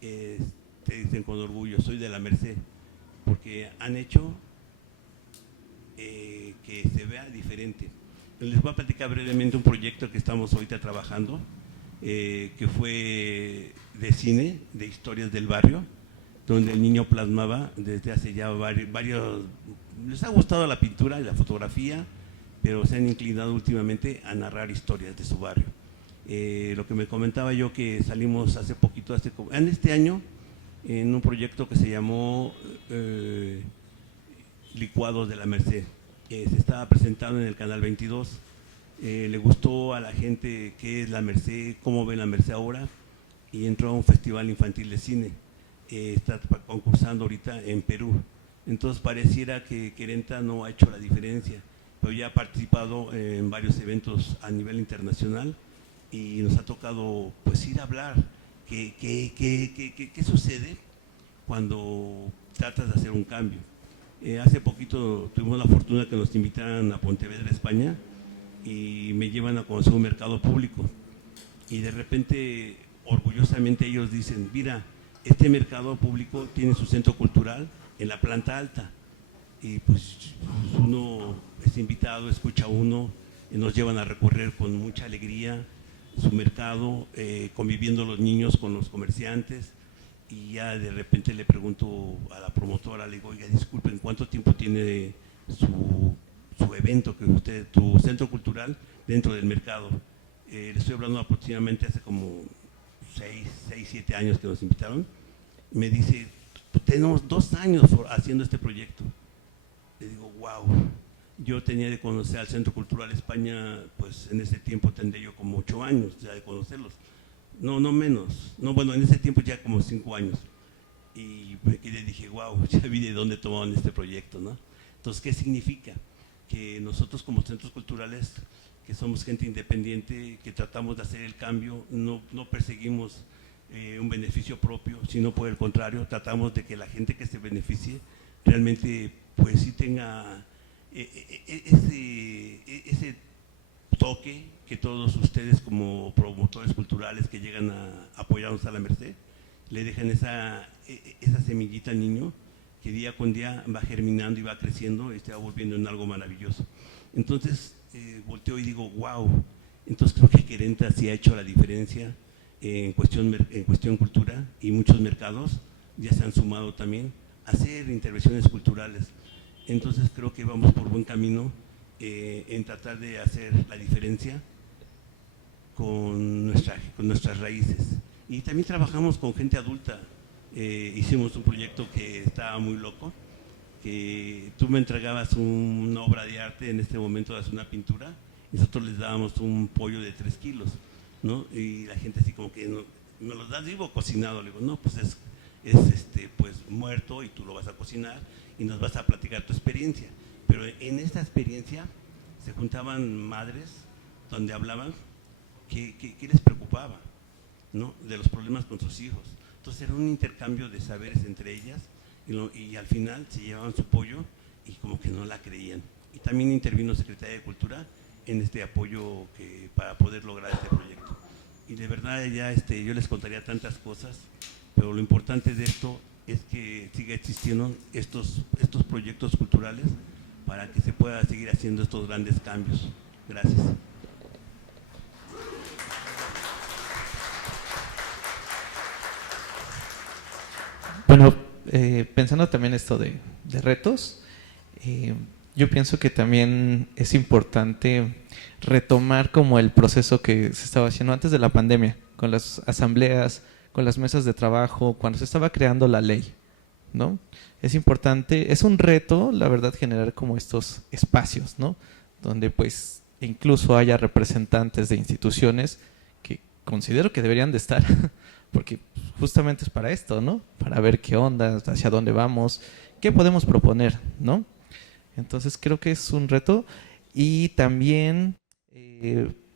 te dicen con orgullo, soy de la Merced, porque han hecho que se vea diferente. Les voy a platicar brevemente un proyecto que estamos ahorita trabajando, que fue de cine, de historias del barrio, donde el niño plasmaba desde hace ya varios, les ha gustado la pintura y la fotografía, pero se han inclinado últimamente a narrar historias de su barrio. Lo que me comentaba yo, que salimos hace poquito, en este año, en un proyecto que se llamó Licuados de la Merced. Se estaba presentando en el Canal 22, le gustó a la gente qué es la Merced, cómo ven la Merced ahora, y entró a un festival infantil de cine, está concursando ahorita en Perú. Entonces pareciera que Querenta no ha hecho la diferencia, pero ya ha participado en varios eventos a nivel internacional y nos ha tocado pues ir a hablar qué sucede cuando tratas de hacer un cambio. Hace poquito tuvimos la fortuna que nos invitaran a Pontevedra, España, y me llevan a conocer un mercado público y de repente orgullosamente ellos dicen, mira, este mercado público tiene su centro cultural en la planta alta, y pues uno es invitado, escucha uno, y nos llevan a recorrer con mucha alegría su mercado, conviviendo los niños con los comerciantes, y ya de repente le pregunto a la promotora, le digo, oiga, disculpen, ¿cuánto tiempo tiene su evento, tu centro cultural dentro del mercado? Le estoy hablando aproximadamente hace como 6, 7 años que nos invitaron. Me dice, tenemos 2 años haciendo este proyecto. Le digo, wow, yo tenía de conocer al Centro Cultural España, pues en ese tiempo tendría yo como 8 años ya de conocerlos. No menos, bueno, en ese tiempo ya como 5 años. Y le dije, wow, ya vi de dónde tomaban este proyecto, ¿no? Entonces, ¿qué significa? Que nosotros como centros culturales, que somos gente independiente, que tratamos de hacer el cambio, no perseguimos un beneficio propio, sino por el contrario, tratamos de que la gente que se beneficie realmente pues sí tenga ese toque que todos ustedes como promotores culturales que llegan a apoyarnos a la Merced, le dejan esa semillita al niño que día con día va germinando y va creciendo y se va volviendo en algo maravilloso. Entonces volteo y digo, wow, entonces creo que Querenta sí ha hecho la diferencia en cuestión cultura, y muchos mercados ya se han sumado también a hacer intervenciones culturales. Entonces creo que vamos por buen camino en tratar de hacer la diferencia con nuestras raíces. Y también trabajamos con gente adulta. Hicimos un proyecto que estaba muy loco, que tú me entregabas una obra de arte, en este momento das una pintura, y nosotros les dábamos un pollo de 3 kilos, ¿no? Y la gente así como que, no, ¿me lo das vivo o cocinado? Le digo, no, pues es pues muerto y tú lo vas a cocinar y nos vas a platicar tu experiencia. Pero en esta experiencia se juntaban madres donde hablaban qué les preocupaba, ¿no? De los problemas con sus hijos. Entonces era un intercambio de saberes entre ellas y al final se llevaban su pollo y como que no la creían. Y también intervino Secretaría de Cultura en este apoyo para poder lograr este proyecto. Y de verdad ya yo les contaría tantas cosas, pero lo importante de esto es que siga existiendo estos proyectos culturales para que se pueda seguir haciendo estos grandes cambios. Gracias. Bueno, pensando también esto de retos, yo pienso que también es importante retomar como el proceso que se estaba haciendo antes de la pandemia, con las asambleas, con las mesas de trabajo, cuando se estaba creando la ley, ¿no? Es importante, es un reto, la verdad, generar como estos espacios, ¿no? Donde pues incluso haya representantes de instituciones que considero que deberían de estar, porque justamente es para esto, ¿no? Para ver qué onda, hacia dónde vamos, qué podemos proponer, ¿no? Entonces creo que es un reto, y también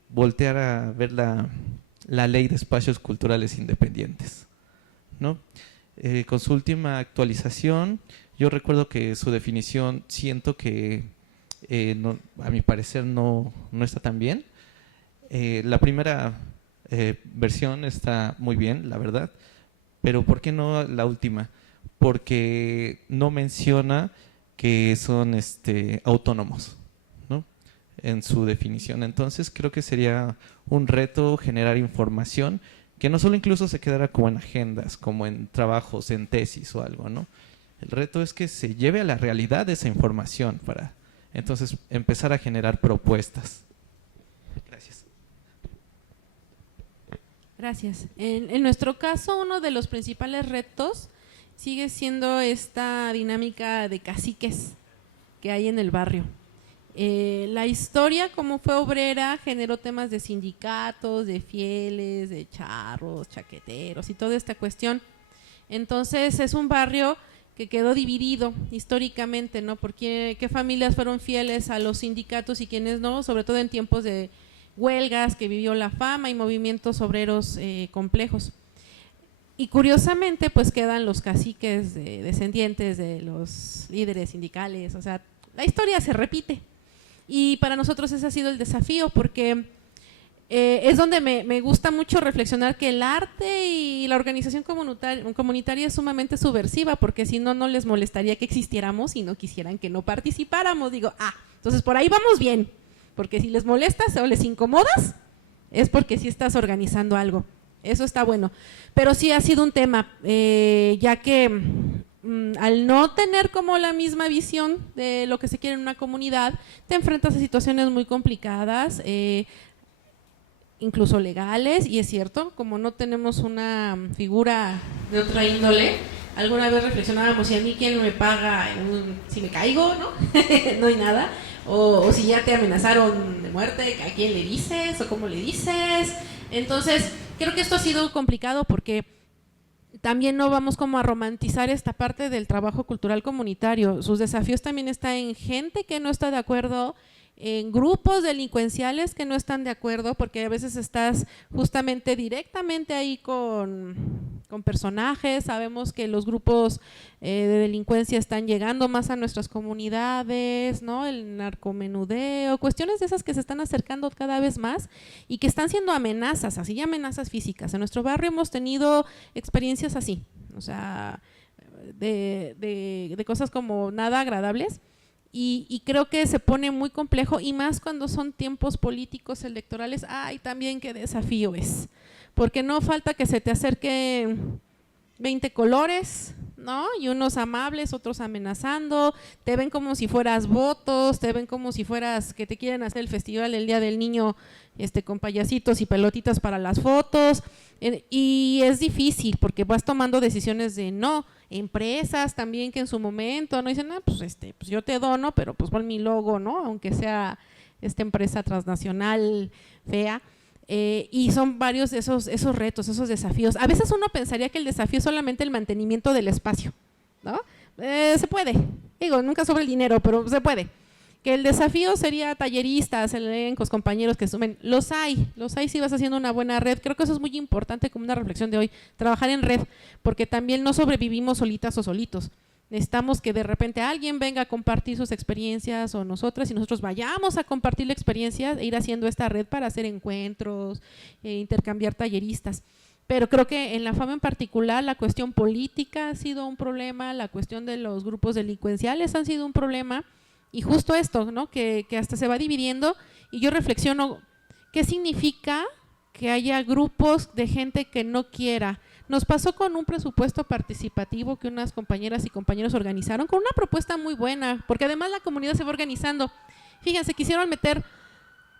voltear a ver la ley de espacios culturales independientes, ¿no? Con su última actualización, yo recuerdo que su definición siento que a mi parecer no está tan bien. La primera versión está muy bien, la verdad, pero ¿por qué no la última? Porque no menciona que son autónomos, ¿no? En su definición. Entonces creo que sería un reto generar información que no solo incluso se quedara como en agendas, como en trabajos, en tesis o algo, ¿no? El reto es que se lleve a la realidad esa información para entonces empezar a generar propuestas. Gracias. Gracias. En nuestro caso, uno de los principales retos sigue siendo esta dinámica de caciques que hay en el barrio. La historia, como fue obrera, generó temas de sindicatos, de fieles, de charros, chaqueteros y toda esta cuestión. Entonces es un barrio que quedó dividido históricamente, ¿no? Porque qué familias fueron fieles a los sindicatos y quiénes no, sobre todo en tiempos de huelgas que vivió la fama y movimientos obreros complejos. Y curiosamente, pues quedan los caciques descendientes de los líderes sindicales, o sea, la historia se repite. Y para nosotros ese ha sido el desafío, porque es donde me gusta mucho reflexionar que el arte y la organización comunitaria es sumamente subversiva, porque si no, no les molestaría que existiéramos y no quisieran que no participáramos. Digo, entonces por ahí vamos bien, porque si les molestas o les incomodas, es porque sí estás organizando algo. Eso está bueno. Pero sí ha sido un tema, ya que al no tener como la misma visión de lo que se quiere en una comunidad, te enfrentas a situaciones muy complicadas, incluso legales, y es cierto, como no tenemos una figura de otra índole, alguna vez reflexionábamos, si a mí quién me paga si me caigo, ¿no? No hay nada, o si ya te amenazaron de muerte, ¿a quién le dices? ¿O cómo le dices? Entonces, creo que esto ha sido complicado porque también no vamos como a romantizar esta parte del trabajo cultural comunitario. Sus desafíos también están en gente que no está de acuerdo, en grupos delincuenciales que no están de acuerdo, porque a veces estás justamente directamente ahí con personajes. Sabemos que los grupos de delincuencia están llegando más a nuestras comunidades, ¿no? El narcomenudeo, cuestiones de esas que se están acercando cada vez más y que están siendo amenazas, así amenazas físicas. En nuestro barrio hemos tenido experiencias así, o sea, de cosas como nada agradables. Y creo que se pone muy complejo, y más cuando son tiempos políticos electorales. ¡Ay, también qué desafío es! Porque no falta que se te acerquen 20 colores, ¿no? Y unos amables, otros amenazando, te ven como si fueras votos, te ven como si fueras que te quieren hacer el festival el Día del Niño con payasitos y pelotitas para las fotos, y es difícil porque vas tomando decisiones de no. Empresas también que en su momento no dicen, pues yo te dono, pero pues pon mi logo, ¿no? Aunque sea esta empresa transnacional fea. Y son varios esos retos, esos desafíos. A veces uno pensaría que el desafío es solamente el mantenimiento del espacio, ¿no? Se puede, digo, nunca sobre el dinero, pero se puede. Que el desafío sería talleristas, elencos, compañeros que sumen. Los hay si vas haciendo una buena red. Creo que eso es muy importante, como una reflexión de hoy, trabajar en red, porque también no sobrevivimos solitas o solitos. Necesitamos que de repente alguien venga a compartir sus experiencias, o nosotros vayamos a compartir la experiencia e ir haciendo esta red para hacer encuentros, intercambiar talleristas. Pero creo que en la FAM en particular la cuestión política ha sido un problema, la cuestión de los grupos delincuenciales han sido un problema. Y justo esto, ¿no? Que hasta se va dividiendo, y yo reflexiono, ¿qué significa que haya grupos de gente que no quiera? Nos pasó con un presupuesto participativo que unas compañeras y compañeros organizaron, con una propuesta muy buena, porque además la comunidad se va organizando. Fíjense, quisieron meter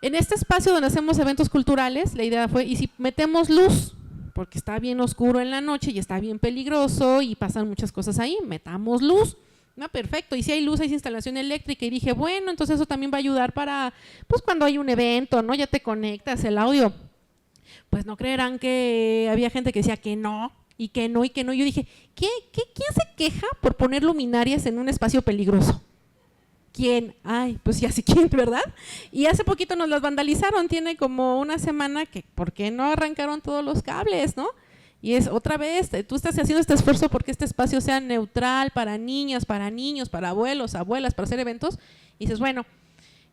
en este espacio donde hacemos eventos culturales, la idea fue, ¿y si metemos luz? Porque está bien oscuro en la noche y está bien peligroso y pasan muchas cosas ahí, metamos luz. No, perfecto, y si hay luz, hay instalación eléctrica, y dije, bueno, entonces eso también va a ayudar para, pues cuando hay un evento, ¿no? Ya te conectas, el audio. Pues no creerán que había gente que decía que no, y que no, y que no. Yo dije, ¿quién se queja por poner luminarias en un espacio peligroso? ¿Quién? Ay, pues ya sé quién, ¿verdad? Y hace poquito nos las vandalizaron, tiene como una semana que, ¿por qué no arrancaron todos los cables, no? Y es otra vez, tú estás haciendo este esfuerzo porque este espacio sea neutral para niñas, para niños, para abuelos, abuelas, para hacer eventos. Y dices, bueno,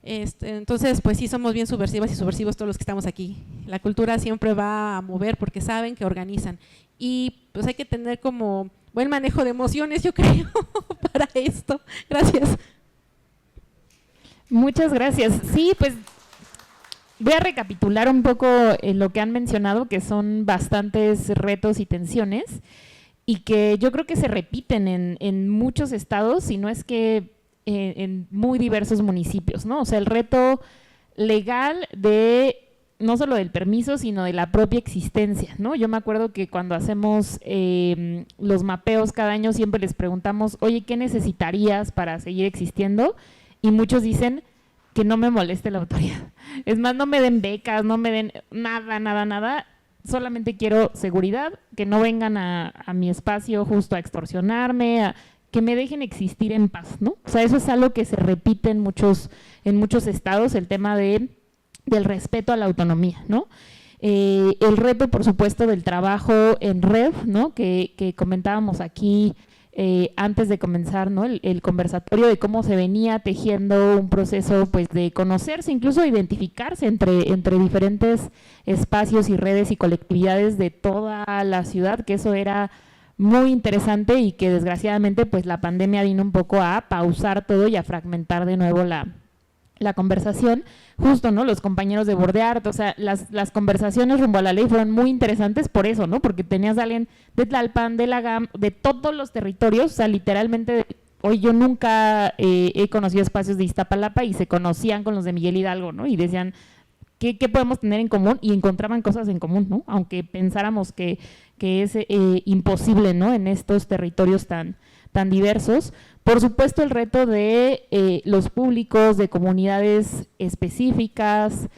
entonces pues sí somos bien subversivas y subversivos todos los que estamos aquí. La cultura siempre va a mover porque saben que organizan. Y pues hay que tener como buen manejo de emociones, yo creo, para esto. Gracias. Muchas gracias. Sí, pues voy a recapitular un poco lo que han mencionado, que son bastantes retos y tensiones, y que yo creo que se repiten en muchos estados, si no es que en muy diversos municipios, ¿no? O sea, el reto legal de no solo del permiso, sino de la propia existencia, ¿no? Yo me acuerdo que cuando hacemos los mapeos cada año siempre les preguntamos, oye, ¿qué necesitarías para seguir existiendo? Y muchos dicen que no me moleste la autoridad. Es más, no me den becas, no me den nada. Solamente quiero seguridad, que no vengan a mi espacio justo a extorsionarme, que me dejen existir en paz, ¿no? O sea, eso es algo que se repite en muchos estados, el tema del respeto a la autonomía, ¿no? El reto, por supuesto, del trabajo en red, ¿no? Que comentábamos aquí antes de comenzar, ¿no? El conversatorio de cómo se venía tejiendo un proceso, pues, de conocerse, incluso identificarse entre diferentes espacios y redes y colectividades de toda la ciudad, que eso era muy interesante y que desgraciadamente, pues, la pandemia vino un poco a pausar todo y a fragmentar de nuevo la conversación, justo, ¿no? Los compañeros de Bordeart, o sea, las conversaciones rumbo a la ley fueron muy interesantes por eso, ¿no? Porque tenías a alguien de Tlalpan, de la GAM, de todos los territorios, o sea, literalmente, hoy yo nunca he conocido espacios de Iztapalapa y se conocían con los de Miguel Hidalgo, ¿no? Y decían, ¿qué podemos tener en común? Y encontraban cosas en común, ¿no? Aunque pensáramos que es imposible, ¿no? En estos territorios tan diversos. Por supuesto, el reto de los públicos, de comunidades específicas,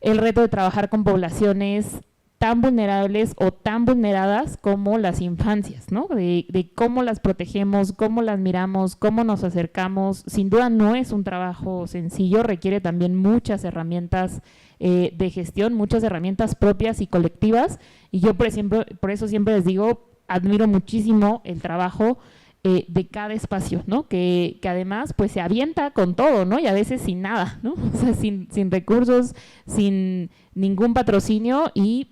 el reto de trabajar con poblaciones tan vulnerables o tan vulneradas como las infancias, ¿no? De cómo las protegemos, cómo las miramos, cómo nos acercamos. Sin duda no es un trabajo sencillo, requiere también muchas herramientas de gestión, muchas herramientas propias y colectivas. Y yo, por eso siempre les digo, admiro muchísimo el trabajo de cada espacio, ¿no? Que además pues se avienta con todo, ¿no? Y a veces sin nada, ¿no? O sea, sin recursos, sin ningún patrocinio y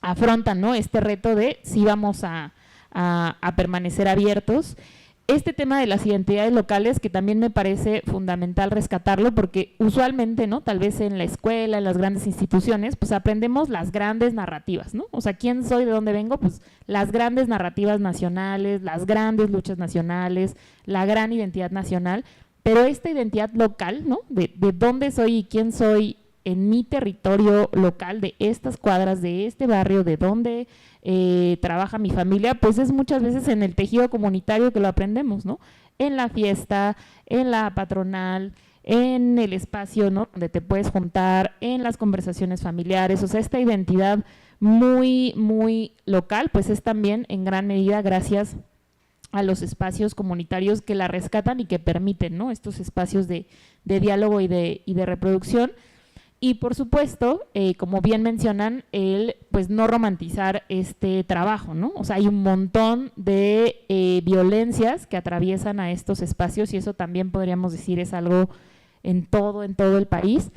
afrontan, ¿no? Este reto de si vamos a permanecer abiertos. Este tema de las identidades locales, que también me parece fundamental rescatarlo, porque usualmente, ¿no? Tal vez en la escuela, en las grandes instituciones, pues aprendemos las grandes narrativas, ¿no? O sea, ¿quién soy, de dónde vengo? Pues las grandes narrativas nacionales, las grandes luchas nacionales, la gran identidad nacional, pero esta identidad local, ¿no? De dónde soy y quién soy en mi territorio local, de estas cuadras, de este barrio, de dónde trabaja mi familia, pues es muchas veces en el tejido comunitario que lo aprendemos, ¿no? En la fiesta, en la patronal, en el espacio, ¿no? Donde te puedes juntar, en las conversaciones familiares, o sea, esta identidad muy, muy local, pues es también en gran medida gracias a los espacios comunitarios que la rescatan y que permiten, ¿no? Estos espacios de diálogo y de reproducción. Y por supuesto, como bien mencionan, pues no romantizar este trabajo, ¿no? O sea, hay un montón de violencias que atraviesan a estos espacios y eso también podríamos decir es algo en todo el país.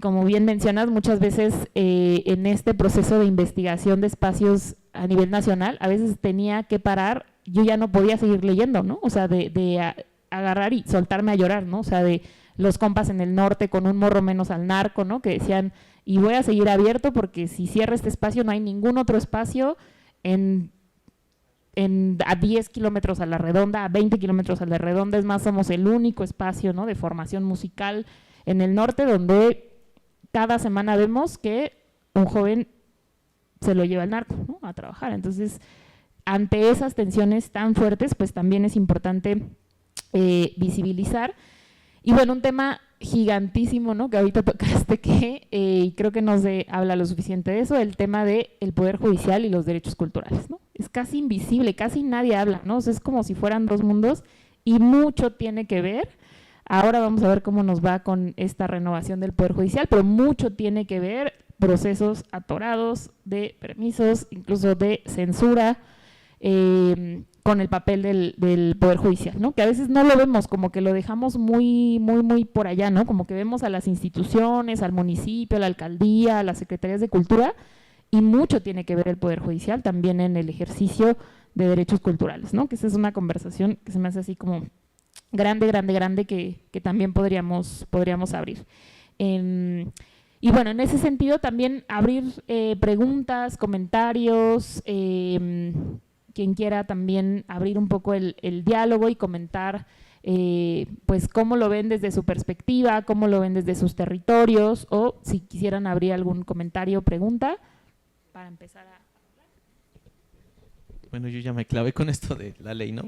Como bien mencionas, muchas veces en este proceso de investigación de espacios a nivel nacional, a veces tenía que parar, yo ya no podía seguir leyendo, ¿no? O sea, de agarrar y soltarme a llorar, ¿no? O sea, de los compas en el norte con un morro menos al narco, ¿no? Que decían, y voy a seguir abierto porque si cierra este espacio no hay ningún otro espacio a 10 kilómetros a la redonda, a 20 kilómetros a la redonda, es más, somos el único espacio, ¿no? De formación musical en el norte donde cada semana vemos que un joven se lo lleva el narco, ¿no? A trabajar. Entonces, ante esas tensiones tan fuertes, pues también es importante visibilizar. Y bueno, un tema gigantísimo, ¿no? Que ahorita tocaste y creo que no se habla lo suficiente de eso, el tema del Poder Judicial y los derechos culturales, ¿no? Es casi invisible, casi nadie habla, ¿no? O sea, es como si fueran dos mundos y mucho tiene que ver. Ahora vamos a ver cómo nos va con esta renovación del Poder Judicial, pero mucho tiene que ver procesos atorados de permisos, incluso de censura, con el papel del Poder Judicial, ¿no? Que a veces no lo vemos, como que lo dejamos muy, muy, muy por allá, ¿no? Como que vemos a las instituciones, al municipio, a la alcaldía, a las secretarías de cultura, y mucho tiene que ver el Poder Judicial también en el ejercicio de derechos culturales, ¿no? Que esa es una conversación que se me hace así como grande, que también podríamos abrir. Y bueno, en ese sentido también abrir preguntas, comentarios, quien quiera también abrir un poco el diálogo y comentar pues cómo lo ven desde su perspectiva, cómo lo ven desde sus territorios, o si quisieran abrir algún comentario o pregunta para empezar a hablar. Bueno, yo ya me clavé con esto de la ley, ¿no?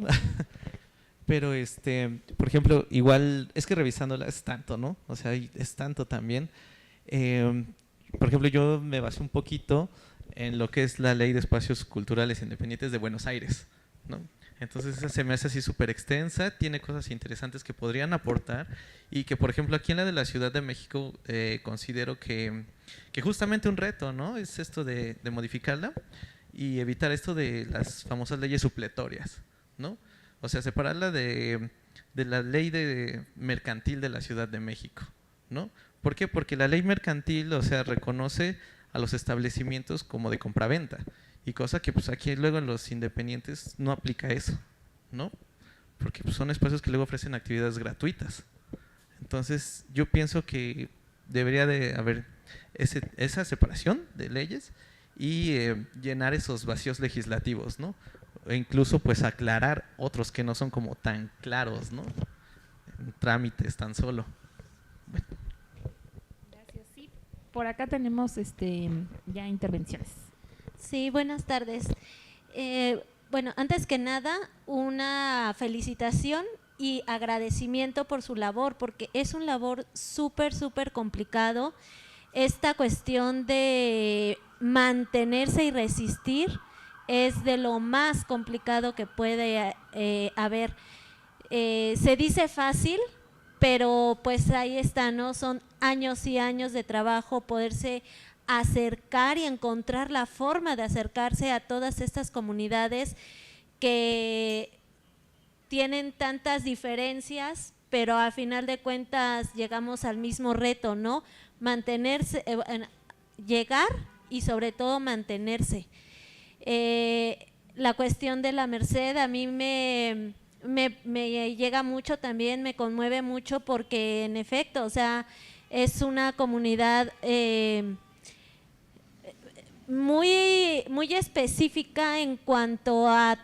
Pero por ejemplo, igual es que revisándola es tanto, ¿no? O sea, es tanto también. Por ejemplo, yo me basé un poquito en lo que es la Ley de Espacios Culturales Independientes de Buenos Aires, ¿no? Entonces esa se me hace así súper extensa, tiene cosas interesantes que podrían aportar y que, por ejemplo, aquí en la de la Ciudad de México considero que justamente un reto, ¿no? Es esto de modificarla y evitar esto de las famosas leyes supletorias, ¿no? O sea, separarla de la ley mercantil de la Ciudad de México, ¿no? ¿Por qué? Porque la ley mercantil, o sea, reconoce a los establecimientos como de compraventa y cosa que pues aquí luego en los independientes no aplica eso, ¿no? Porque pues, son espacios que luego ofrecen actividades gratuitas. Entonces yo pienso que debería de haber esa separación de leyes y llenar esos vacíos legislativos, ¿no? E incluso pues aclarar otros que no son como tan claros, ¿no? En trámites tan solo. Bueno. Gracias. Sí, por acá tenemos ya intervenciones. Sí, buenas tardes. Bueno, antes que nada, una felicitación y agradecimiento por su labor, porque es un labor súper, súper complicado. Esta cuestión de mantenerse y resistir es de lo más complicado que puede haber. Se dice fácil, pero pues ahí está, ¿no? Son años y años de trabajo poderse acercar y encontrar la forma de acercarse a todas estas comunidades que tienen tantas diferencias, pero a final de cuentas llegamos al mismo reto, ¿no? Mantenerse, llegar y sobre todo mantenerse. La cuestión de la Merced a mí me llega mucho también, me conmueve mucho porque en efecto, o sea, es una comunidad muy, muy específica en cuanto a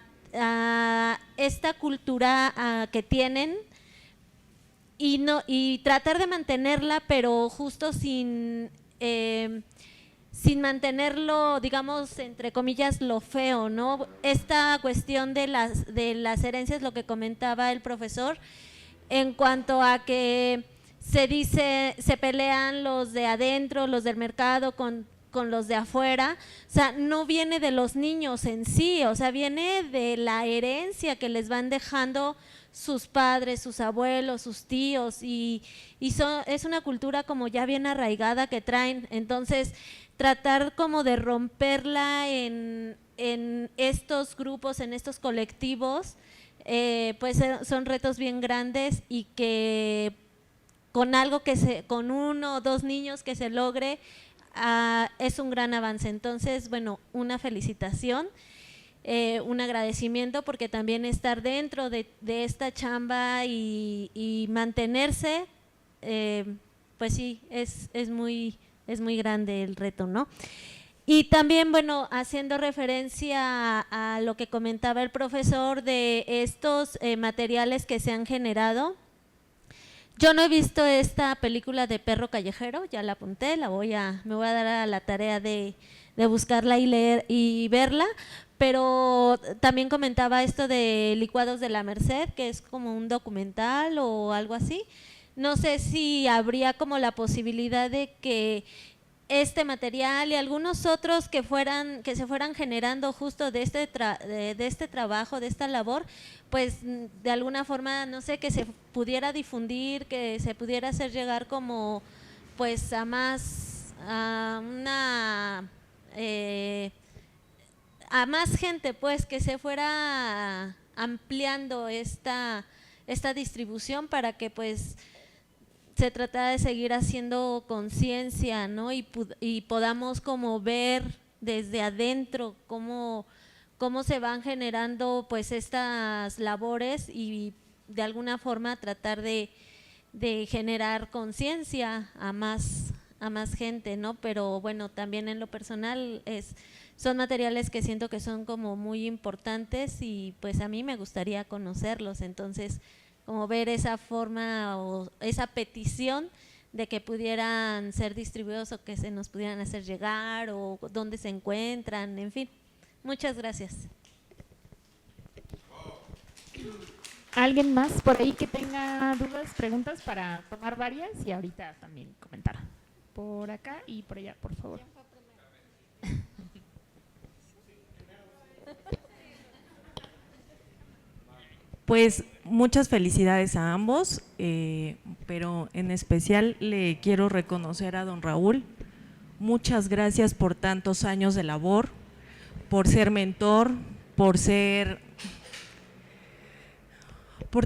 esta cultura que tienen y tratar de mantenerla, pero justo sin mantenerlo, digamos, entre comillas, lo feo, ¿no? Esta cuestión de las herencias, lo que comentaba el profesor, en cuanto a que se pelean los de adentro, los del mercado con los de afuera, o sea, no viene de los niños en sí, o sea, viene de la herencia que les van dejando sus padres, sus abuelos, sus tíos, y es una cultura como ya bien arraigada que traen. Entonces tratar como de romperla en estos grupos, en estos colectivos, pues son retos bien grandes y que con con 1 o 2 niños que se logre, es un gran avance. Entonces, bueno, una felicitación, un agradecimiento, porque también estar dentro de esta chamba y mantenerse, pues sí, es muy grande el reto, ¿no? Y también, bueno, haciendo referencia a lo que comentaba el profesor de estos materiales que se han generado. Yo no he visto esta película de Perro Callejero, ya la apunté, me voy a dar a la tarea de buscarla y leer y verla, pero también comentaba esto de Licuados de la Merced, que es como un documental o algo así. No sé si habría como la posibilidad de que este material y algunos otros que se fueran generando justo de este trabajo, de esta labor, pues de alguna forma, no sé, que se pudiera difundir, que se pudiera hacer llegar como pues a más gente, pues que se fuera ampliando esta distribución para que pues se trata de seguir haciendo conciencia, ¿no? Y podamos como ver desde adentro cómo se van generando pues estas labores y de alguna forma tratar de generar conciencia a más gente, ¿no? Pero bueno, también en lo personal son materiales que siento que son como muy importantes y pues a mí me gustaría conocerlos. Entonces, como ver esa forma o esa petición de que pudieran ser distribuidos o que se nos pudieran hacer llegar o dónde se encuentran, en fin. Muchas gracias. ¿Alguien más por ahí que tenga dudas, preguntas para tomar varias y ahorita también comentar? Por acá y por allá, por favor. Pues muchas felicidades a ambos, pero en especial le quiero reconocer a don Raúl. Muchas gracias por tantos años de labor, por ser mentor, por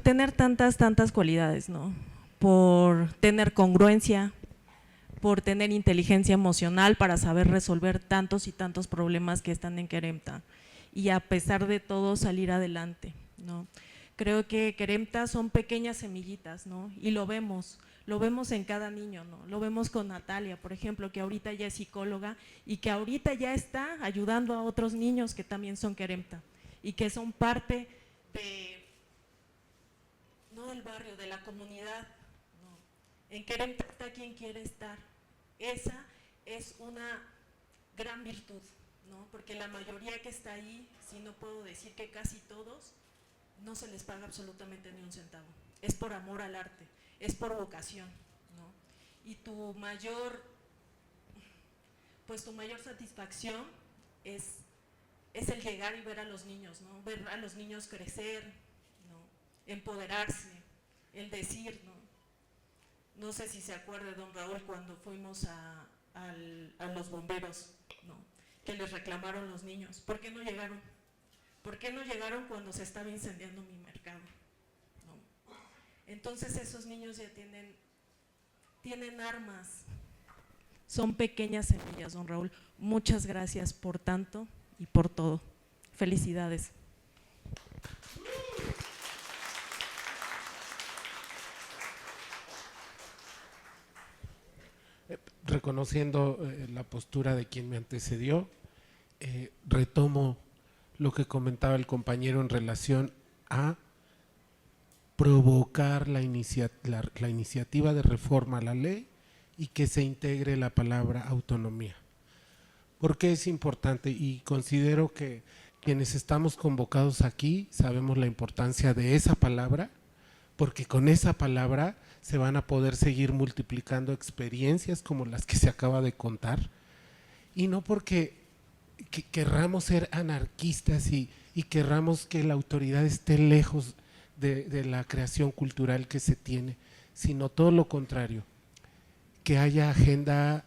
tener tantas cualidades, ¿no? Por tener congruencia, por tener inteligencia emocional para saber resolver tantos y tantos problemas que están en Queremta y a pesar de todo salir adelante, ¿no? Creo que Queremta son pequeñas semillitas, ¿no? Y lo vemos en cada niño, ¿no? Lo vemos con Natalia, por ejemplo, que ahorita ya es psicóloga y que ahorita ya está ayudando a otros niños que también son Queremta y que son parte no del barrio, de la comunidad, ¿no? En Queremta está quien quiere estar. Esa es una gran virtud, ¿no? Porque la mayoría que está ahí, si no puedo decir que casi todos, no se les paga absolutamente ni un centavo. Es por amor al arte, es por vocación, ¿no? Y tu mayor satisfacción es el llegar y ver a los niños, ¿no? Ver a los niños crecer, ¿no? Empoderarse, el decir, ¿no? No sé si se acuerda don Raúl cuando fuimos a los bomberos, ¿no? Que les reclamaron los niños. ¿Por qué no llegaron? ¿Por qué no llegaron cuando se estaba incendiando mi mercado? ¿No? Entonces esos niños ya tienen armas. Son pequeñas semillas, don Raúl. Muchas gracias por tanto y por todo. Felicidades. Reconociendo la postura de quien me antecedió, retomo lo que comentaba el compañero en relación a provocar la iniciativa de reforma a la ley y que se integre la palabra autonomía. ¿Por qué es importante? Y considero que quienes estamos convocados aquí sabemos la importancia de esa palabra, porque con esa palabra se van a poder seguir multiplicando experiencias como las que se acaba de contar, y no porque querramos ser anarquistas y querramos que la autoridad esté lejos de la creación cultural que se tiene, sino todo lo contrario, que haya agenda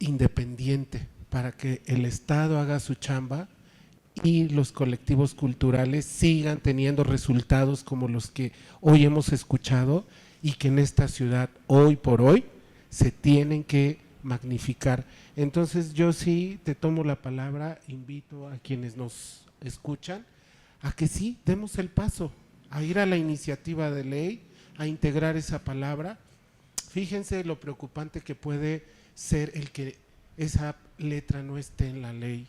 independiente para que el Estado haga su chamba y los colectivos culturales sigan teniendo resultados como los que hoy hemos escuchado y que en esta ciudad hoy por hoy se tienen que magnificar. Entonces yo sí te tomo la palabra, invito a quienes nos escuchan a que sí demos el paso, a ir a la iniciativa de ley, a integrar esa palabra. Fíjense lo preocupante que puede ser el que esa letra no esté en la ley.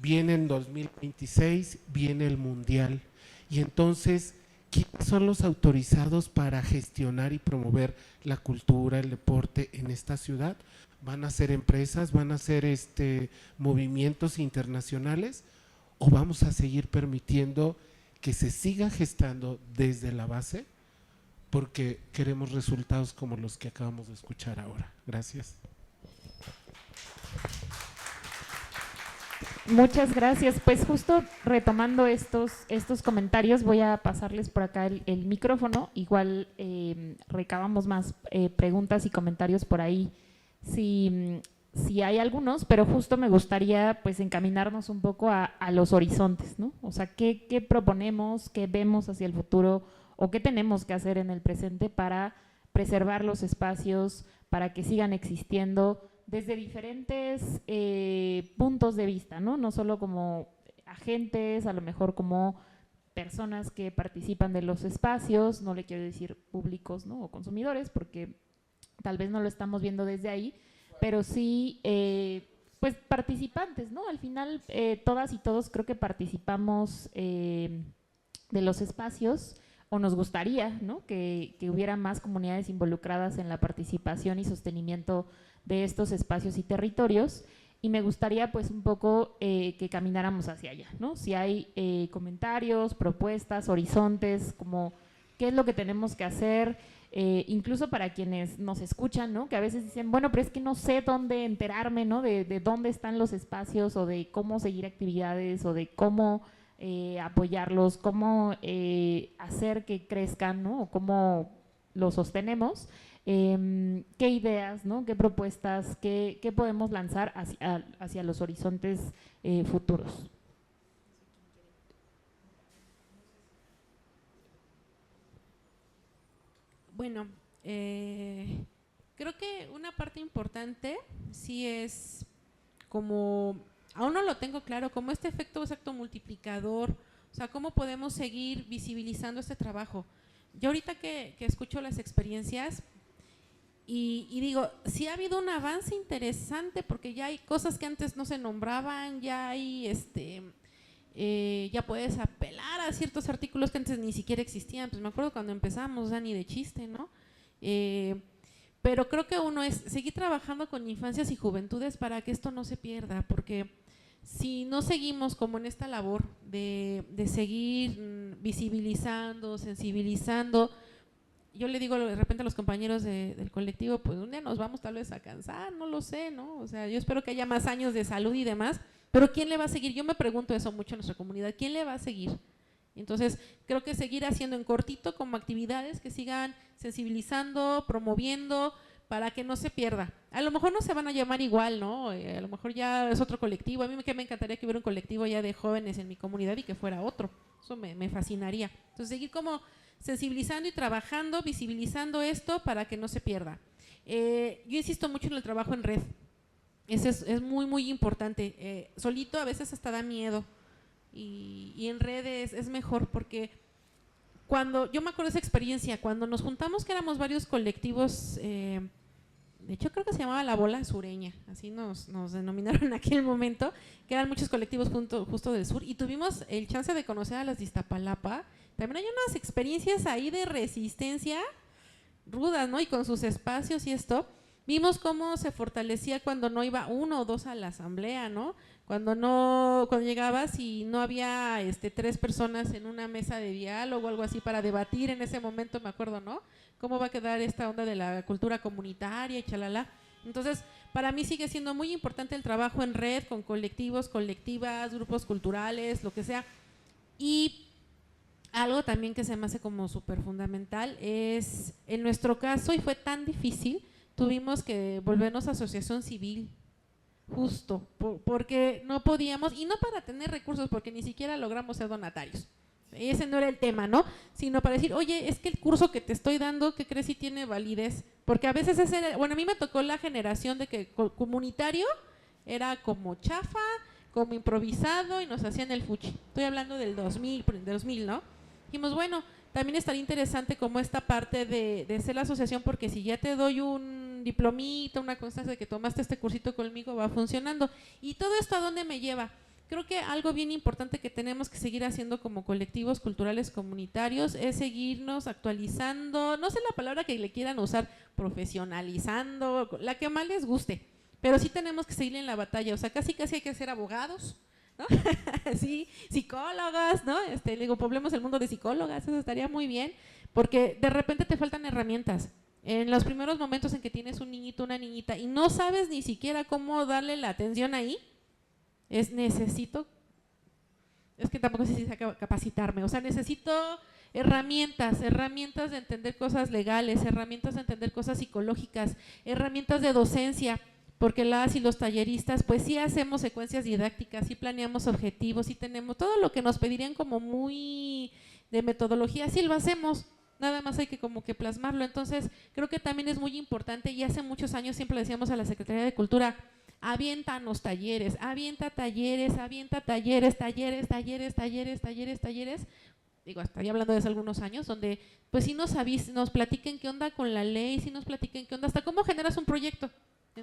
Viene en 2026, viene el Mundial, y entonces, ¿quiénes son los autorizados para gestionar y promover la cultura, el deporte en esta ciudad? ¿Van a ser empresas, van a ser movimientos internacionales, o vamos a seguir permitiendo que se siga gestando desde la base? Porque queremos resultados como los que acabamos de escuchar ahora. Gracias. Muchas gracias. Pues justo retomando estos comentarios, voy a pasarles por acá el micrófono. Igual recabamos más preguntas y comentarios por ahí, si hay algunos, pero justo me gustaría pues encaminarnos un poco a los horizontes, ¿no? O sea, ¿qué proponemos, qué vemos hacia el futuro o qué tenemos que hacer en el presente para preservar los espacios, para que sigan existiendo desde diferentes puntos de vista, ¿no? No solo como agentes, a lo mejor como personas que participan de los espacios, no le quiero decir públicos, ¿no? O consumidores, porque tal vez no lo estamos viendo desde ahí, pero sí, pues participantes, ¿no? Al final, todas y todos creo que participamos de los espacios, o nos gustaría, ¿no? Que hubiera más comunidades involucradas en la participación y sostenimiento de estos espacios y territorios, y me gustaría pues un poco que camináramos hacia allá, ¿no? Si hay comentarios, propuestas, horizontes, como qué es lo que tenemos que hacer, incluso para quienes nos escuchan, ¿no? Que a veces dicen, bueno, pero es que no sé dónde enterarme, ¿no? De dónde están los espacios, o de cómo seguir actividades, o de cómo apoyarlos, cómo hacer que crezcan, ¿no? O cómo los sostenemos, qué ideas, ¿no? Qué propuestas, qué podemos lanzar hacia los horizontes futuros. Bueno, creo que una parte importante sí es como, aún no lo tengo claro, como este efecto exacto multiplicador, o sea, cómo podemos seguir visibilizando este trabajo. Yo ahorita que escucho las experiencias y digo, sí ha habido un avance interesante porque ya hay cosas que antes no se nombraban, ya hay ya puedes apelar a ciertos artículos que antes ni siquiera existían, pues me acuerdo cuando empezamos, o sea, ni de chiste, ¿no? Pero creo que uno es seguir trabajando con infancias y juventudes para que esto no se pierda, porque si no seguimos como en esta labor de seguir visibilizando, sensibilizando, yo le digo de repente a los compañeros del colectivo, pues un día nos vamos tal vez a cansar, no lo sé, ¿no? O sea, yo espero que haya más años de salud y demás, pero ¿quién le va a seguir? Yo me pregunto eso mucho en nuestra comunidad, ¿quién le va a seguir? Entonces, creo que seguir haciendo en cortito como actividades que sigan sensibilizando, promoviendo, para que no se pierda. A lo mejor no se van a llamar igual, ¿no? A lo mejor ya es otro colectivo. A mí me encantaría que hubiera un colectivo ya de jóvenes en mi comunidad y que fuera otro. Eso me fascinaría. Entonces, seguir como sensibilizando y trabajando, visibilizando esto para que no se pierda. Yo insisto mucho en el trabajo en red. Eso es muy, muy importante. Solito a veces hasta da miedo. Y en redes es mejor porque cuando, yo me acuerdo de esa experiencia, cuando nos juntamos que éramos varios colectivos, de hecho creo que se llamaba La Bola Sureña, así nos denominaron en aquel momento, que eran muchos colectivos justo del sur, y tuvimos el chance de conocer a las de Iztapalapa. También hay unas experiencias ahí de resistencia rudas, ¿no? Y con sus espacios y esto, vimos cómo se fortalecía cuando no iba uno o dos a la asamblea, ¿no? Cuando llegabas y no había 3 personas en una mesa de diálogo o algo así para debatir en ese momento, me acuerdo, ¿no? ¿Cómo va a quedar esta onda de la cultura comunitaria y chalala? Entonces, para mí sigue siendo muy importante el trabajo en red con colectivos, colectivas, grupos culturales, lo que sea. Y algo también que se me hace como súper fundamental es, en nuestro caso, y fue tan difícil, tuvimos que volvernos asociación civil. Justo, porque no podíamos, y no para tener recursos, porque ni siquiera logramos ser donatarios. Ese no era el tema, ¿no? Sino para decir, oye, es que el curso que te estoy dando, ¿qué crees si tiene validez? Porque a veces bueno, a mí me tocó la generación de que comunitario era como chafa, como improvisado y nos hacían el fuchi. Estoy hablando del 2000, ¿no? Dijimos, bueno, también estaría interesante como esta parte de ser la asociación, porque si ya te doy un diplomita, una constancia de que tomaste este cursito conmigo, va funcionando. ¿Y todo esto a dónde me lleva? Creo que algo bien importante que tenemos que seguir haciendo como colectivos culturales comunitarios es seguirnos actualizando, no sé la palabra que le quieran usar, profesionalizando, la que más les guste, pero sí tenemos que seguir en la batalla, o sea, casi hay que ser abogados, ¿no? Sí, psicólogas, ¿no? Le digo, poblemos el mundo de psicólogas, eso estaría muy bien, porque de repente te faltan herramientas. En los primeros momentos en que tienes un niñito, una niñita, y no sabes ni siquiera cómo darle la atención ahí, es que tampoco sé si capacitarme, o sea, necesito herramientas de entender cosas legales, herramientas de entender cosas psicológicas, herramientas de docencia, porque las y los talleristas, pues sí hacemos secuencias didácticas, sí planeamos objetivos, sí tenemos todo lo que nos pedirían como muy de metodología, sí lo hacemos, nada más hay que como que plasmarlo. Entonces creo que también es muy importante, y hace muchos años siempre le decíamos a la Secretaría de Cultura, aviéntanos talleres, avienta talleres, digo, estaría hablando de hace algunos años, donde pues sí nos platiquen qué onda con la ley, sí nos platiquen qué onda, hasta cómo generas un proyecto.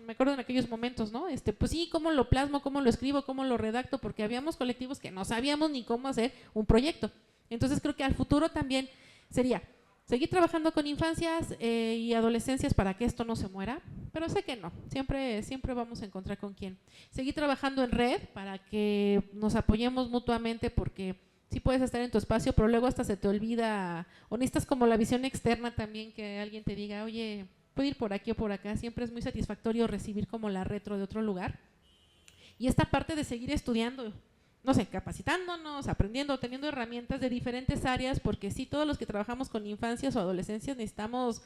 Me acuerdo en aquellos momentos, ¿no? Pues sí, cómo lo plasmo, cómo lo escribo, cómo lo redacto, porque habíamos colectivos que no sabíamos ni cómo hacer un proyecto. Entonces creo que al futuro también sería seguir trabajando con infancias y adolescencias para que esto no se muera, pero sé que no, siempre vamos a encontrar con quién. Seguir trabajando en red para que nos apoyemos mutuamente, porque sí puedes estar en tu espacio, pero luego hasta se te olvida, o necesitas como la visión externa también, que alguien te diga, oye, puedo ir por aquí o por acá. Siempre es muy satisfactorio recibir como la retro de otro lugar. Y esta parte de seguir estudiando, no sé, capacitándonos, aprendiendo, teniendo herramientas de diferentes áreas, porque sí, todos los que trabajamos con infancias o adolescencias necesitamos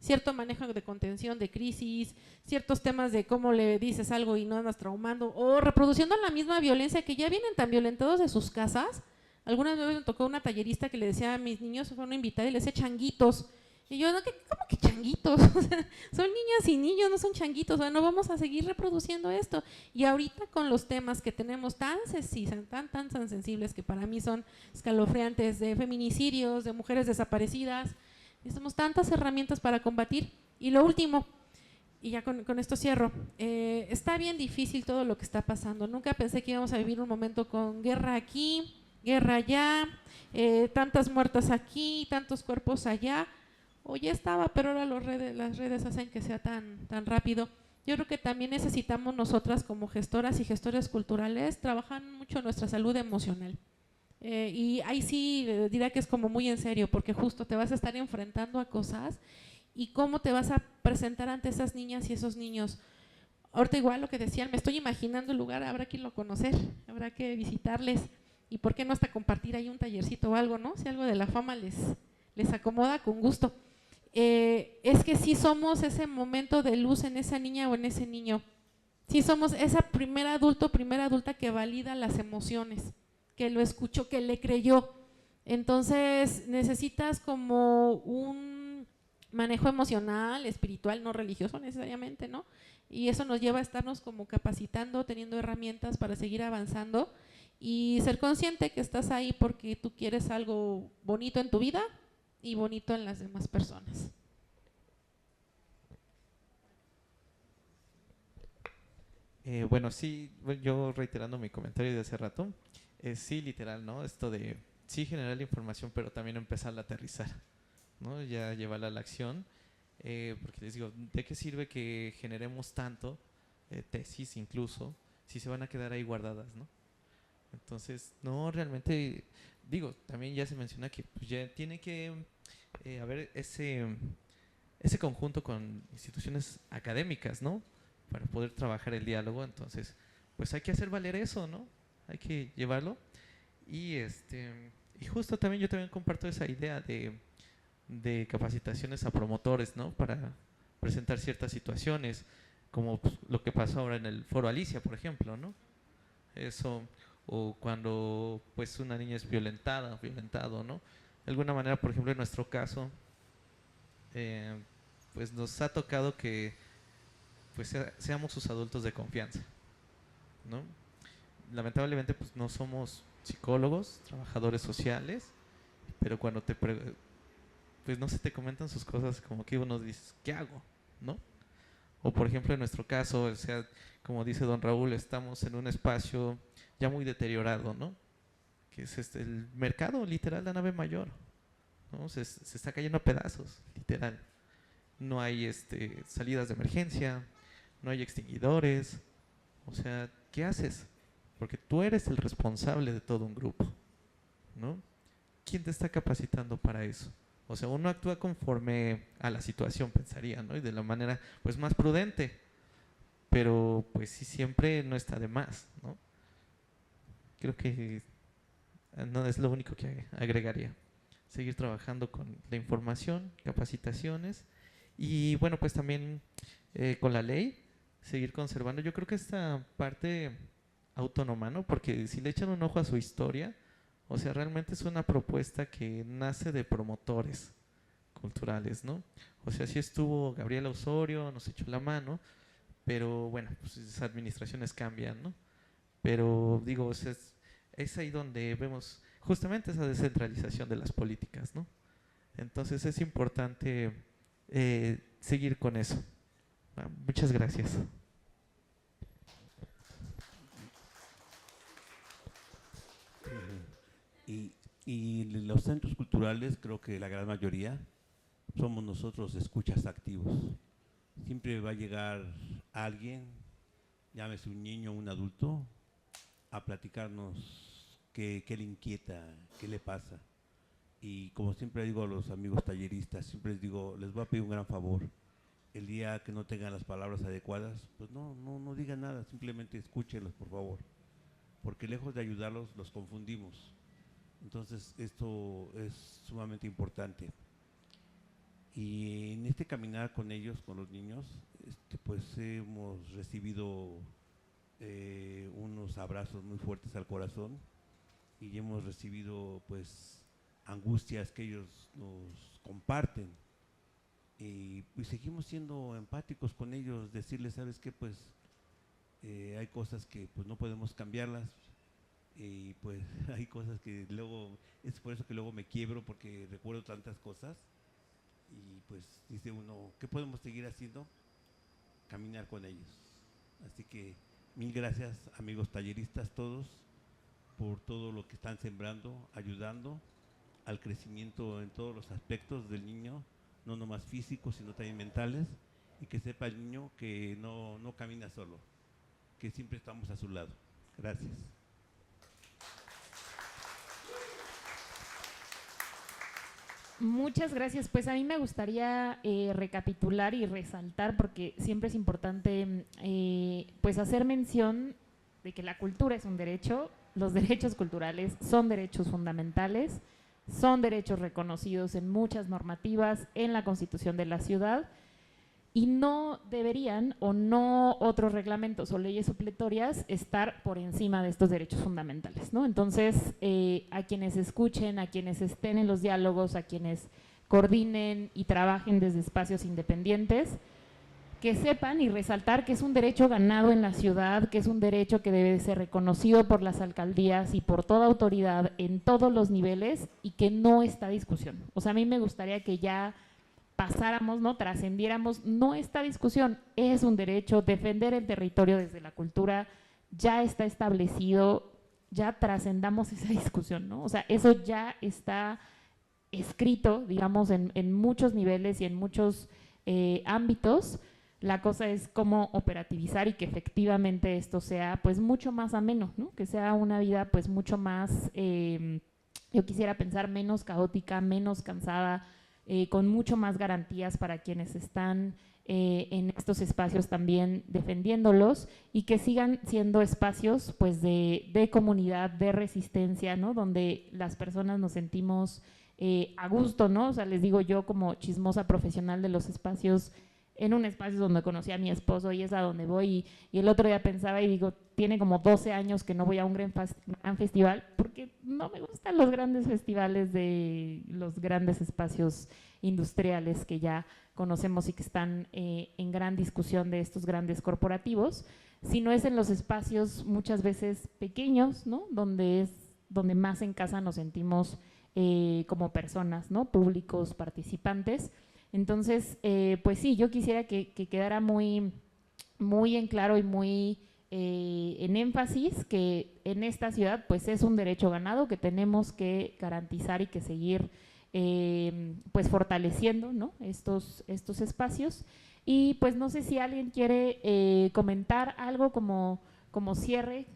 cierto manejo de contención, de crisis, ciertos temas de cómo le dices algo y no andas traumando, o reproduciendo la misma violencia que ya vienen tan violentados de sus casas. Algunas veces me tocó una tallerista que le decía a mis niños, fue una invitada y le decía changuitos. Y yo, no, ¿cómo que changuitos? O sea, son niñas y niños, no son changuitos, o sea, no vamos a seguir reproduciendo esto. Y ahorita con los temas que tenemos tan sensibles, que para mí son escalofriantes, de feminicidios, de mujeres desaparecidas, necesitamos tantas herramientas para combatir. Y lo último, y ya con esto cierro, está bien difícil todo lo que está pasando. Nunca pensé que íbamos a vivir un momento con guerra aquí, guerra allá, tantas muertas aquí, tantos cuerpos allá. O ya estaba, pero ahora las redes hacen que sea tan rápido. Yo creo que también necesitamos nosotras como gestoras y gestores culturales trabajar mucho nuestra salud emocional. Y ahí sí dirá que es como muy en serio, porque justo te vas a estar enfrentando a cosas y cómo te vas a presentar ante esas niñas y esos niños. Ahorita igual lo que decían, me estoy imaginando el lugar, habrá que irlo a conocer, habrá que visitarles y por qué no hasta compartir ahí un tallercito o algo, ¿no? Si algo de la fama les acomoda, con gusto. Es que sí somos ese momento de luz en esa niña o en ese niño. Sí somos esa primera adulta que valida las emociones, que lo escuchó, que le creyó. Entonces necesitas como un manejo emocional, espiritual, no religioso necesariamente, ¿no? Y eso nos lleva a estarnos como capacitando, teniendo herramientas para seguir avanzando y ser consciente que estás ahí porque tú quieres algo bonito en tu vida y bonito en las demás personas. Bueno, sí, yo reiterando mi comentario de hace rato, sí, literal, ¿no? Esto de sí generar la información, pero también empezar a aterrizar, ¿no? Ya llevarla a la acción, porque les digo, ¿de qué sirve que generemos tanto, tesis incluso, si se van a quedar ahí guardadas, ¿no? Entonces, no, realmente, digo, también ya se menciona que pues, ya tiene que haber ese conjunto con instituciones académicas, ¿no? Para poder trabajar el diálogo. Entonces, pues hay que hacer valer eso, ¿no? Hay que llevarlo. Y justo también yo también comparto esa idea de capacitaciones a promotores, ¿no? Para presentar ciertas situaciones, como pues, lo que pasó ahora en el Foro Alicia, por ejemplo, ¿no? Eso, o cuando pues una niña es violentado, ¿no? De alguna manera, por ejemplo, en nuestro caso, pues nos ha tocado que pues seamos sus adultos de confianza, ¿no? Lamentablemente pues no somos psicólogos, trabajadores sociales, pero cuando pues no se te comentan sus cosas, como que uno dice, ¿qué hago? ¿No? O por ejemplo en nuestro caso, o sea, como dice don Raúl, estamos en un espacio ya muy deteriorado, ¿no? Que es el mercado, literal, la nave mayor, ¿no? Se está cayendo a pedazos, literal. No hay salidas de emergencia, no hay extinguidores. O sea, ¿qué haces? Porque tú eres el responsable de todo un grupo, ¿no? ¿Quién te está capacitando para eso? O sea, uno actúa conforme a la situación, pensaría, ¿no? Y de la manera, pues, más prudente. Pero, pues, sí, siempre no está de más, ¿no? Creo que no es lo único que agregaría. Seguir trabajando con la información, capacitaciones y, bueno, pues también con la ley, seguir conservando. Yo creo que esta parte autónoma, ¿no? Porque si le echan un ojo a su historia, o sea, realmente es una propuesta que nace de promotores culturales, ¿no? O sea, sí estuvo Gabriela Osorio, nos echó la mano, pero bueno, pues esas administraciones cambian, ¿no? Pero digo, o sea, es ahí donde vemos justamente esa descentralización de las políticas, ¿no? Entonces es importante seguir con eso. Muchas gracias. Y los centros culturales, creo que la gran mayoría somos nosotros escuchas activos. Siempre va a llegar alguien, llámese un niño o un adulto, a platicarnos qué le inquieta, qué le pasa. Y como siempre digo a los amigos talleristas, siempre les digo, les voy a pedir un gran favor. El día que no tengan las palabras adecuadas, pues no digan nada, simplemente escúchenlos, por favor. porque lejos de ayudarlos, los confundimos. Entonces, esto es sumamente importante. Y en este caminar con ellos, con los niños, pues hemos recibido unos abrazos muy fuertes al corazón y hemos recibido pues angustias que ellos nos comparten. Y pues seguimos siendo empáticos con ellos, decirles, ¿sabes qué? Pues hay cosas que pues no podemos cambiarlas, y pues hay cosas que luego, es por eso que luego me quiebro, porque recuerdo tantas cosas, y pues dice uno, ¿qué podemos seguir haciendo? Caminar con ellos. Así que mil gracias, amigos talleristas todos, por todo lo que están sembrando, ayudando al crecimiento en todos los aspectos del niño, no nomás físicos, sino también mentales, y que sepa el niño que no camina solo, que siempre estamos a su lado. Gracias. Muchas gracias. Pues a mí me gustaría recapitular y resaltar, porque siempre es importante pues hacer mención de que la cultura es un derecho, los derechos culturales son derechos fundamentales, son derechos reconocidos en muchas normativas, en la Constitución de la ciudad, y no deberían, o no otros reglamentos o leyes supletorias, estar por encima de estos derechos fundamentales, ¿no? Entonces, a quienes escuchen, a quienes estén en los diálogos, a quienes coordinen y trabajen desde espacios independientes, que sepan y resaltar que es un derecho ganado en la ciudad, que es un derecho que debe ser reconocido por las alcaldías y por toda autoridad en todos los niveles, y que no está a discusión. O sea, a mí me gustaría que ya pasáramos, ¿no? Trascendiéramos, no esta discusión, es un derecho, defender el territorio desde la cultura ya está establecido, ya trascendamos esa discusión, ¿no? O sea, eso ya está escrito, digamos, en muchos niveles y en muchos ámbitos. La cosa es cómo operativizar y que efectivamente esto sea pues mucho más ameno, ¿no? Que sea una vida pues mucho más, yo quisiera pensar, menos caótica, menos cansada, con mucho más garantías para quienes están en estos espacios también defendiéndolos, y que sigan siendo espacios pues de comunidad, de resistencia, ¿no? Donde las personas nos sentimos a gusto, ¿no? O sea, les digo, yo como chismosa profesional de los espacios, en un espacio donde conocí a mi esposo y es a donde voy, y el otro día pensaba y digo, tiene como 12 años que no voy a un gran festival, porque no me gustan los grandes festivales de los grandes espacios industriales que ya conocemos y que están en gran discusión de estos grandes corporativos, sino es en los espacios muchas veces pequeños, ¿no? Donde más en casa nos sentimos como personas, ¿no? Públicos, participantes. Entonces, pues sí, yo quisiera que quedara muy, muy en claro y muy en énfasis que en esta ciudad pues es un derecho ganado que tenemos que garantizar y que seguir pues fortaleciendo, ¿no? estos espacios. Y pues no sé si alguien quiere comentar algo como cierre.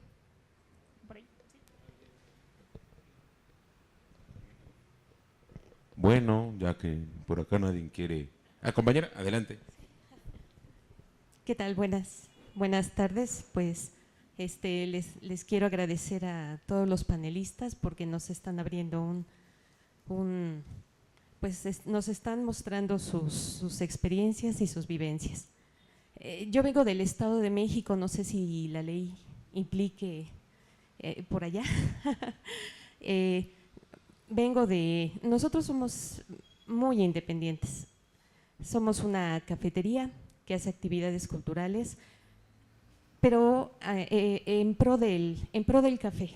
Bueno, ya que por acá nadie quiere… compañera, adelante. ¿Qué tal? Buenas tardes. Pues les quiero agradecer a todos los panelistas porque nos están abriendo nos están mostrando sus experiencias y sus vivencias. Yo vengo del Estado de México, no sé si la ley implique por allá. Nosotros somos muy independientes, somos una cafetería que hace actividades culturales, pero en pro del café.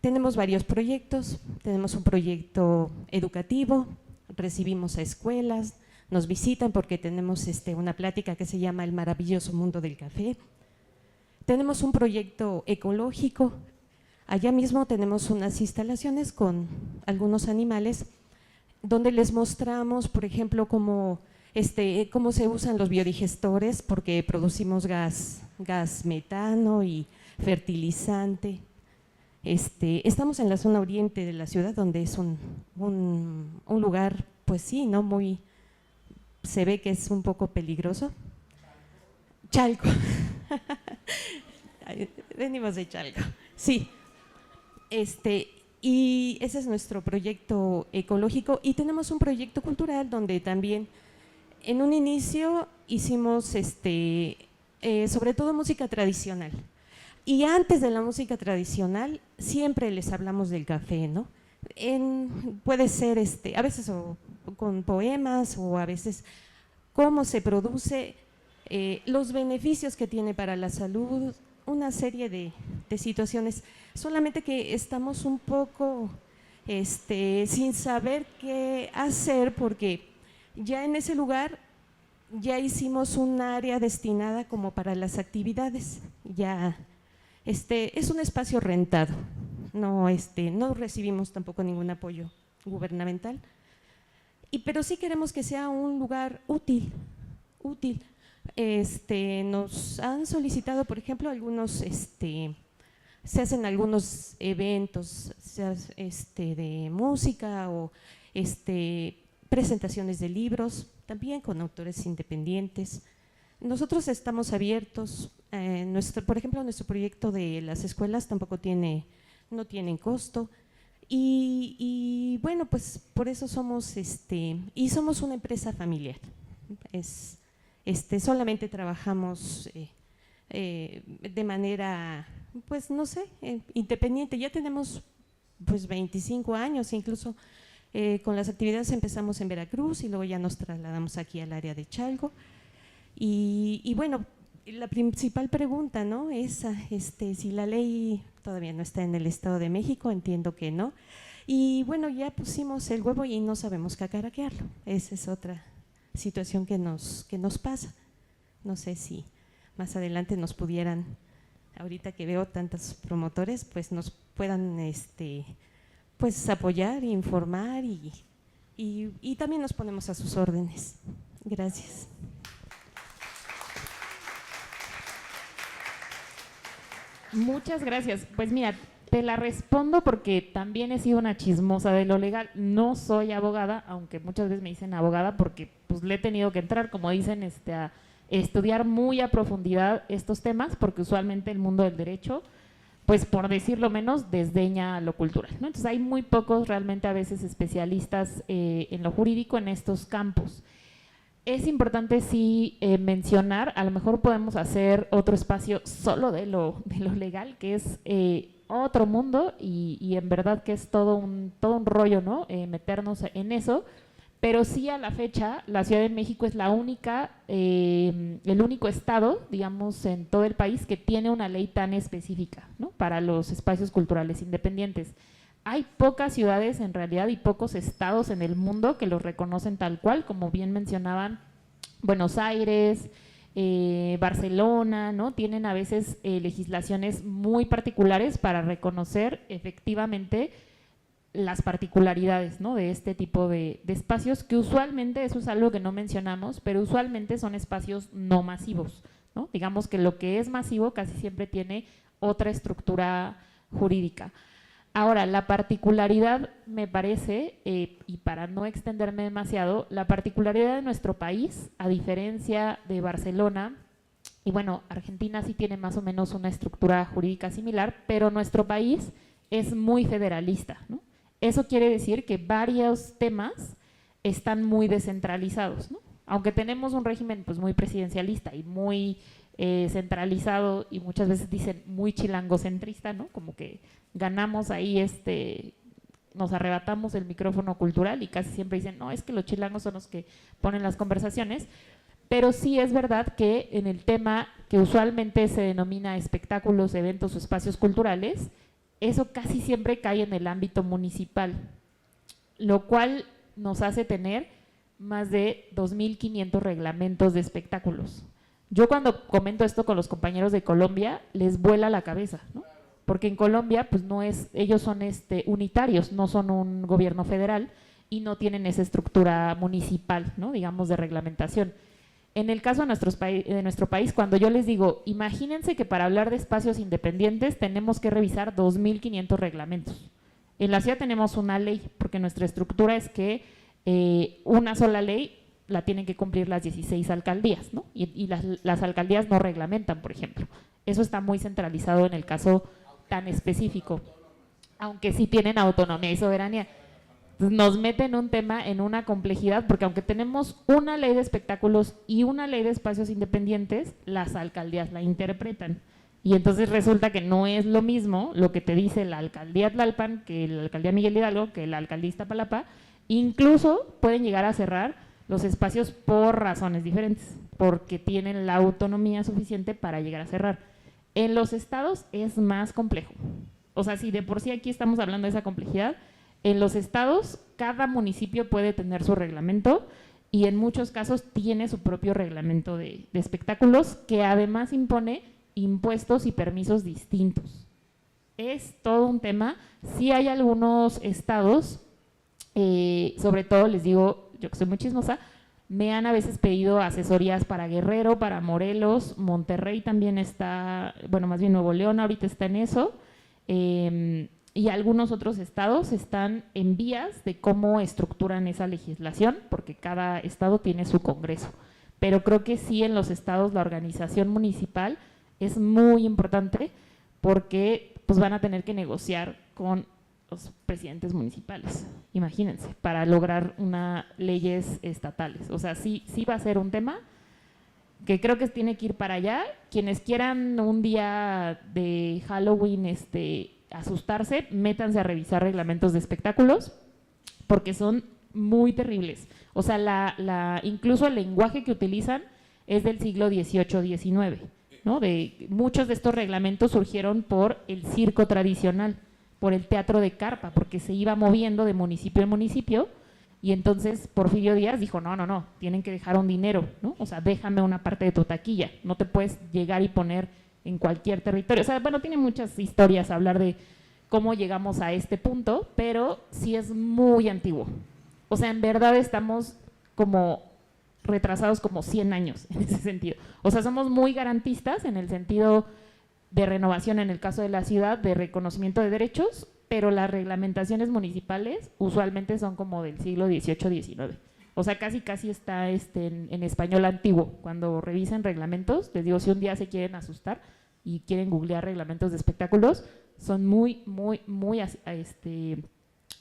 Tenemos varios proyectos, tenemos un proyecto educativo, recibimos a escuelas, nos visitan porque tenemos una plática que se llama El maravilloso mundo del café. Tenemos un proyecto ecológico. Allá mismo tenemos unas instalaciones con algunos animales donde les mostramos, por ejemplo, cómo se usan los biodigestores, porque producimos gas metano y fertilizante. Estamos en la zona oriente de la ciudad, donde es un lugar, pues sí, ¿no? Se ve que es un poco peligroso. Chalco. Venimos de Chalco, sí. Y ese es nuestro proyecto ecológico y tenemos un proyecto cultural donde también en un inicio hicimos sobre todo música tradicional. Y antes de la música tradicional siempre les hablamos del café, ¿no? Puede ser a veces con poemas o a veces cómo se produce, los beneficios que tiene para la salud, una serie de situaciones, solamente que estamos un poco sin saber qué hacer porque ya en ese lugar ya hicimos un área destinada como para las actividades, ya es un espacio rentado, no recibimos tampoco ningún apoyo gubernamental, pero sí queremos que sea un lugar útil. Nos han solicitado, por ejemplo, se hacen algunos eventos de música o presentaciones de libros, también con autores independientes. Nosotros estamos abiertos, por ejemplo, nuestro proyecto de las escuelas tampoco no tienen costo y bueno, pues por eso somos, y somos una empresa familiar, solamente trabajamos de manera, pues no sé, independiente, ya tenemos pues 25 años, incluso con las actividades empezamos en Veracruz y luego ya nos trasladamos aquí al área de Chalco. Y bueno, la principal pregunta, ¿no? Es si la ley todavía no está en el Estado de México, entiendo que no. Y bueno, ya pusimos el huevo y no sabemos cacaraquearlo. Esa es otra situación que nos pasa. No sé si más adelante nos pudieran, ahorita que veo tantos promotores, pues nos puedan pues apoyar, informar y también nos ponemos a sus órdenes. Gracias. Muchas gracias. Pues mira, te la respondo porque también he sido una chismosa de lo legal. No soy abogada, aunque muchas veces me dicen abogada porque pues le he tenido que entrar, como dicen, a estudiar muy a profundidad estos temas, porque usualmente el mundo del derecho, pues por decirlo menos, desdeña lo cultural, ¿no? Entonces hay muy pocos realmente a veces especialistas en lo jurídico en estos campos. Es importante sí mencionar, a lo mejor podemos hacer otro espacio solo de lo legal, que es otro mundo y en verdad que es todo un rollo, ¿no? Meternos en eso, pero sí a la fecha la Ciudad de México es el único estado, digamos, en todo el país que tiene una ley tan específica, ¿no? Para los espacios culturales independientes. Hay pocas ciudades en realidad y pocos estados en el mundo que los reconocen tal cual, como bien mencionaban Buenos Aires, Barcelona, ¿no? Tienen a veces legislaciones muy particulares para reconocer efectivamente las particularidades, ¿no? De este tipo de espacios, que usualmente, eso es algo que no mencionamos, pero usualmente son espacios no masivos, ¿no? Digamos que lo que es masivo casi siempre tiene otra estructura jurídica. Ahora, la particularidad me parece, y para no extenderme demasiado, la particularidad de nuestro país, a diferencia de Barcelona, y bueno, Argentina sí tiene más o menos una estructura jurídica similar, pero nuestro país es muy federalista, ¿no? Eso quiere decir que varios temas están muy descentralizados, ¿no? Aunque tenemos un régimen pues muy presidencialista y muy centralizado y muchas veces dicen muy chilangocentrista, ¿no? Como que ganamos ahí, nos arrebatamos el micrófono cultural y casi siempre dicen, no, es que los chilangos son los que ponen las conversaciones, pero sí es verdad que en el tema que usualmente se denomina espectáculos, eventos o espacios culturales, eso casi siempre cae en el ámbito municipal, lo cual nos hace tener más de 2.500 reglamentos de espectáculos. Yo cuando comento esto con los compañeros de Colombia, les vuela la cabeza, ¿no? Porque en Colombia, pues no es, ellos son unitarios, no son un gobierno federal y no tienen esa estructura municipal, ¿no? Digamos, de reglamentación. En el caso de nuestro país, cuando yo les digo, imagínense que para hablar de espacios independientes tenemos que revisar 2.500 reglamentos. En la ciudad tenemos una ley, porque nuestra estructura es que una sola ley la tienen que cumplir las 16 alcaldías, ¿no? Y las alcaldías no reglamentan, por ejemplo. Eso está muy centralizado en el caso tan específico, aunque sí tienen autonomía y soberanía. Nos meten un tema en una complejidad, porque aunque tenemos una ley de espectáculos y una ley de espacios independientes, las alcaldías la interpretan. Y entonces resulta que no es lo mismo lo que te dice la alcaldía Tlalpan que la alcaldía Miguel Hidalgo, que la alcaldía Iztapalapa. Incluso pueden llegar a cerrar los espacios por razones diferentes, porque tienen la autonomía suficiente para llegar a cerrar. En los estados es más complejo. O sea, si de por sí aquí estamos hablando de esa complejidad, en los estados cada municipio puede tener su reglamento y en muchos casos tiene su propio reglamento de espectáculos, que además impone impuestos y permisos distintos. Es todo un tema. Sí hay algunos estados, sobre todo les digo, yo que soy muy chismosa, me han a veces pedido asesorías para Guerrero, para Morelos, Monterrey también está, bueno, más bien Nuevo León ahorita está en eso, y algunos otros estados están en vías de cómo estructuran esa legislación, porque cada estado tiene su congreso. Pero creo que sí, en los estados la organización municipal es muy importante, porque pues van a tener que negociar con los presidentes municipales, imagínense, para lograr leyes estatales. O sea, sí va a ser un tema que creo que tiene que ir para allá. Quienes quieran un día de Halloween asustarse, métanse a revisar reglamentos de espectáculos, porque son muy terribles. O sea, incluso el lenguaje que utilizan es del siglo XVIII-XIX, ¿no? Muchos de estos reglamentos surgieron por el circo tradicional, por el teatro de carpa, porque se iba moviendo de municipio en municipio, y entonces Porfirio Díaz dijo, no, tienen que dejar un dinero, ¿no? O sea, déjame una parte de tu taquilla, no te puedes llegar y poner en cualquier territorio. O sea, bueno, tiene muchas historias hablar de cómo llegamos a este punto, pero sí es muy antiguo. O sea, en verdad estamos como retrasados como 100 años en ese sentido. O sea, somos muy garantistas en el sentido de renovación en el caso de la ciudad, de reconocimiento de derechos, pero las reglamentaciones municipales usualmente son como del siglo XVIII-XIX. O sea, casi está en español antiguo. Cuando revisen reglamentos, les digo, si un día se quieren asustar y quieren googlear reglamentos de espectáculos, son muy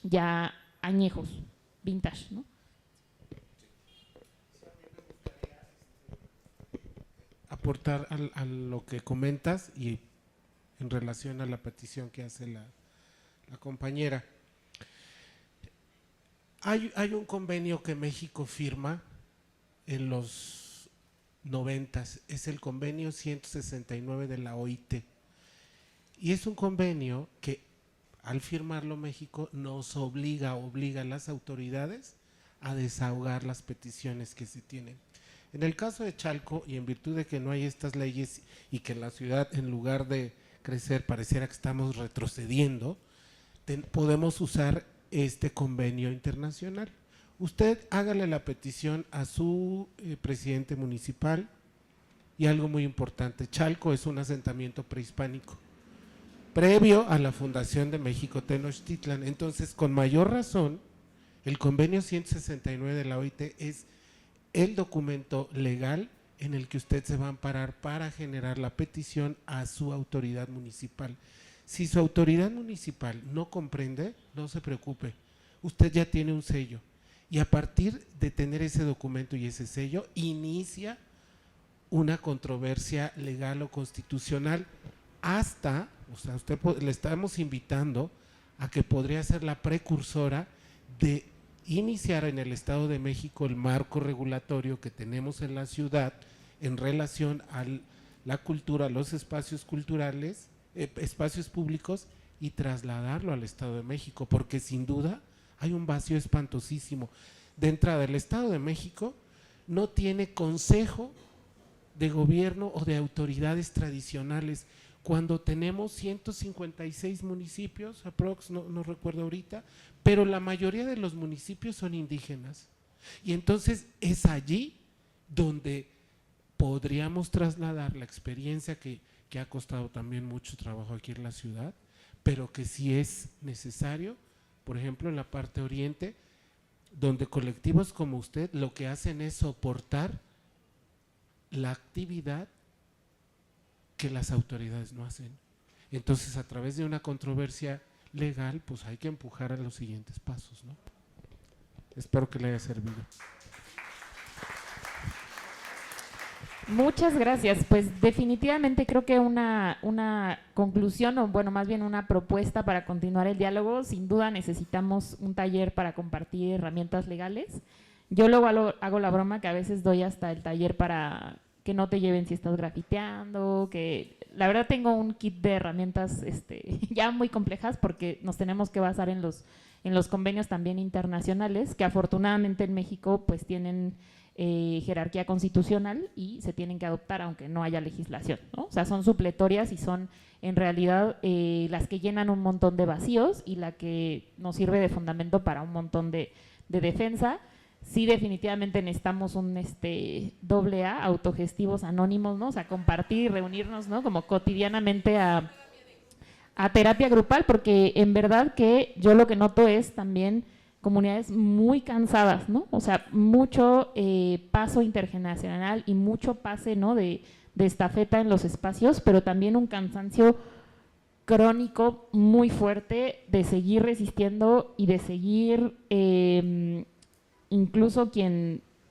ya añejos, vintage, ¿no? Aportar a lo que comentas y en relación a la petición que hace la compañera. Hay un convenio que México firma en los 90s, es el convenio 169 de la OIT, y es un convenio que al firmarlo México nos obliga a las autoridades a desahogar las peticiones que se tienen. En el caso de Chalco, y en virtud de que no hay estas leyes y que la ciudad, en lugar de crecer, pareciera que estamos retrocediendo, podemos usar este convenio internacional. Usted hágale la petición a su presidente municipal. Y algo muy importante, Chalco es un asentamiento prehispánico, previo a la fundación de México Tenochtitlan. Entonces, con mayor razón, el convenio 169 de la OIT es el documento legal en el que usted se va a amparar para generar la petición a su autoridad municipal. Si su autoridad municipal no comprende, no se preocupe, usted ya tiene un sello, y a partir de tener ese documento y ese sello, inicia una controversia legal o constitucional hasta, o sea, usted le estamos invitando a que podría ser la precursora de iniciar en el Estado de México el marco regulatorio que tenemos en la ciudad en relación a la cultura, los espacios culturales, espacios públicos, y trasladarlo al Estado de México, porque sin duda hay un vacío espantosísimo. De entrada, el Estado de México no tiene consejo de gobierno o de autoridades tradicionales, cuando tenemos 156 municipios, aprox, no recuerdo ahorita, pero la mayoría de los municipios son indígenas. Y entonces es allí donde podríamos trasladar la experiencia que ha costado también mucho trabajo aquí en la ciudad, pero que sí es necesario, por ejemplo en la parte oriente, donde colectivos como usted lo que hacen es soportar la actividad que las autoridades no hacen. Entonces, a través de una controversia legal, pues hay que empujar a los siguientes pasos, ¿no? Espero que le haya servido. Muchas gracias. Pues definitivamente creo que una conclusión, o bueno, más bien una propuesta para continuar el diálogo. Sin duda necesitamos un taller para compartir herramientas legales. Yo luego hago la broma que a veces doy hasta el taller para que no te lleven si estás grafiteando, que la verdad tengo un kit de herramientas ya muy complejas, porque nos tenemos que basar en los convenios también internacionales, que afortunadamente en México pues tienen jerarquía constitucional y se tienen que adoptar aunque no haya legislación, ¿no? O sea, son supletorias y son en realidad las que llenan un montón de vacíos y la que nos sirve de fundamento para un montón de defensa. Sí, definitivamente necesitamos un AA, autogestivos anónimos, ¿no? O sea, compartir y reunirnos, ¿no? Como cotidianamente a terapia grupal, porque en verdad que yo lo que noto es también comunidades muy cansadas, ¿no? O sea, mucho paso intergeneracional y mucho pase, ¿no? de estafeta en los espacios, pero también un cansancio crónico muy fuerte de seguir resistiendo y de seguir incluso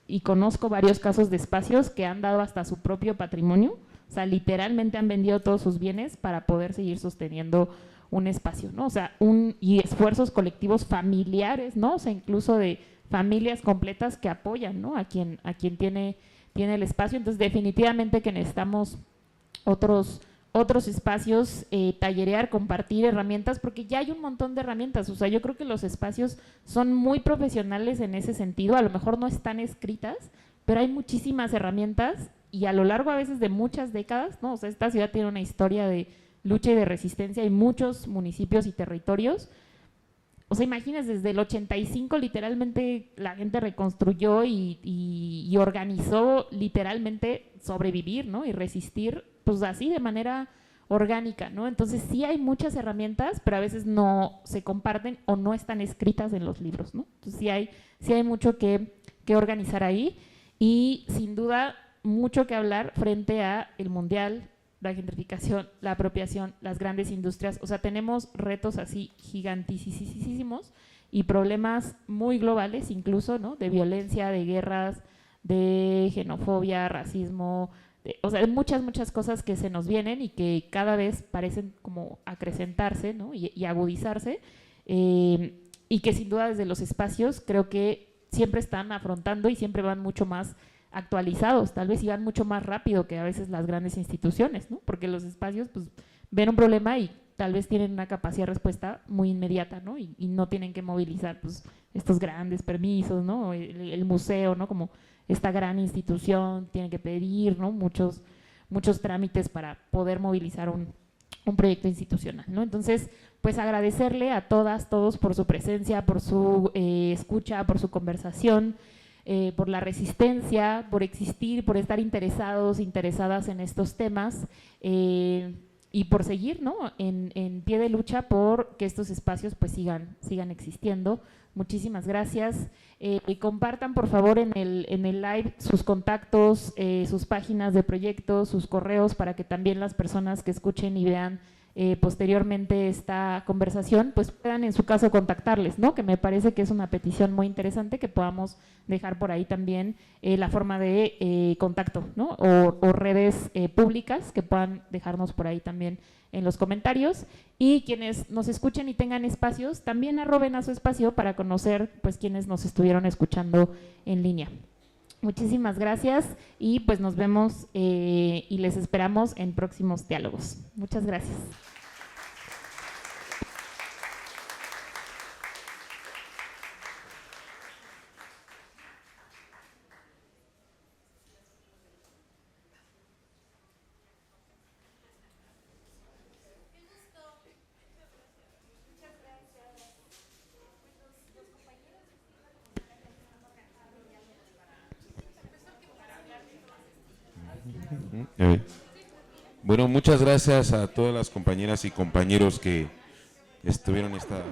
y conozco varios casos de espacios que han dado hasta su propio patrimonio, o sea, literalmente han vendido todos sus bienes para poder seguir sosteniendo un espacio, ¿no? O sea, y esfuerzos colectivos familiares, ¿no? O sea, incluso de familias completas que apoyan, ¿no? A quien tiene el espacio. Entonces, definitivamente que necesitamos otros espacios, tallerear, compartir herramientas, porque ya hay un montón de herramientas. O sea, yo creo que los espacios son muy profesionales en ese sentido, a lo mejor no están escritas, pero hay muchísimas herramientas y a lo largo a veces de muchas décadas, ¿no? O sea, esta ciudad tiene una historia de lucha y de resistencia y muchos municipios y territorios. O sea, imagínense, desde el 85 literalmente la gente reconstruyó y organizó literalmente sobrevivir, ¿no? Y resistir, pues así de manera orgánica, ¿no? Entonces sí hay muchas herramientas, pero a veces no se comparten o no están escritas en los libros, ¿no? Entonces sí hay mucho que organizar ahí y sin duda mucho que hablar frente a el mundial, la gentrificación, la apropiación, las grandes industrias. O sea, tenemos retos así gigantísimos y problemas muy globales incluso, ¿no? De violencia, de guerras, de xenofobia, racismo, o sea, muchas cosas que se nos vienen y que cada vez parecen como acrecentarse, ¿no? y agudizarse, y que sin duda desde los espacios creo que siempre están afrontando y siempre van mucho más actualizados, tal vez iban mucho más rápido que a veces las grandes instituciones, ¿no? Porque los espacios pues ven un problema y tal vez tienen una capacidad de respuesta muy inmediata, ¿no? Y no tienen que movilizar pues estos grandes permisos, ¿no? El museo, ¿no? Como esta gran institución tiene que pedir, ¿no? Muchos trámites para poder movilizar un proyecto institucional, ¿no? Entonces, pues agradecerle a todas, todos por su presencia, por su escucha, por su conversación, por la resistencia, por existir, por estar interesadas en estos temas y por seguir, ¿no? en pie de lucha por que estos espacios pues sigan existiendo. Muchísimas gracias. Compartan por favor en el live sus contactos, sus páginas de proyectos, sus correos, para que también las personas que escuchen y vean posteriormente esta conversación pues puedan en su caso contactarles, ¿no? Que me parece que es una petición muy interesante que podamos dejar por ahí también la forma de contacto, ¿no? O redes públicas que puedan dejarnos por ahí también en los comentarios, y quienes nos escuchen y tengan espacios también arroben a su espacio para conocer pues quienes nos estuvieron escuchando en línea. Muchísimas gracias y pues nos vemos y les esperamos en próximos diálogos. Muchas gracias. Bueno, muchas gracias a todas las compañeras y compañeros que estuvieron esta...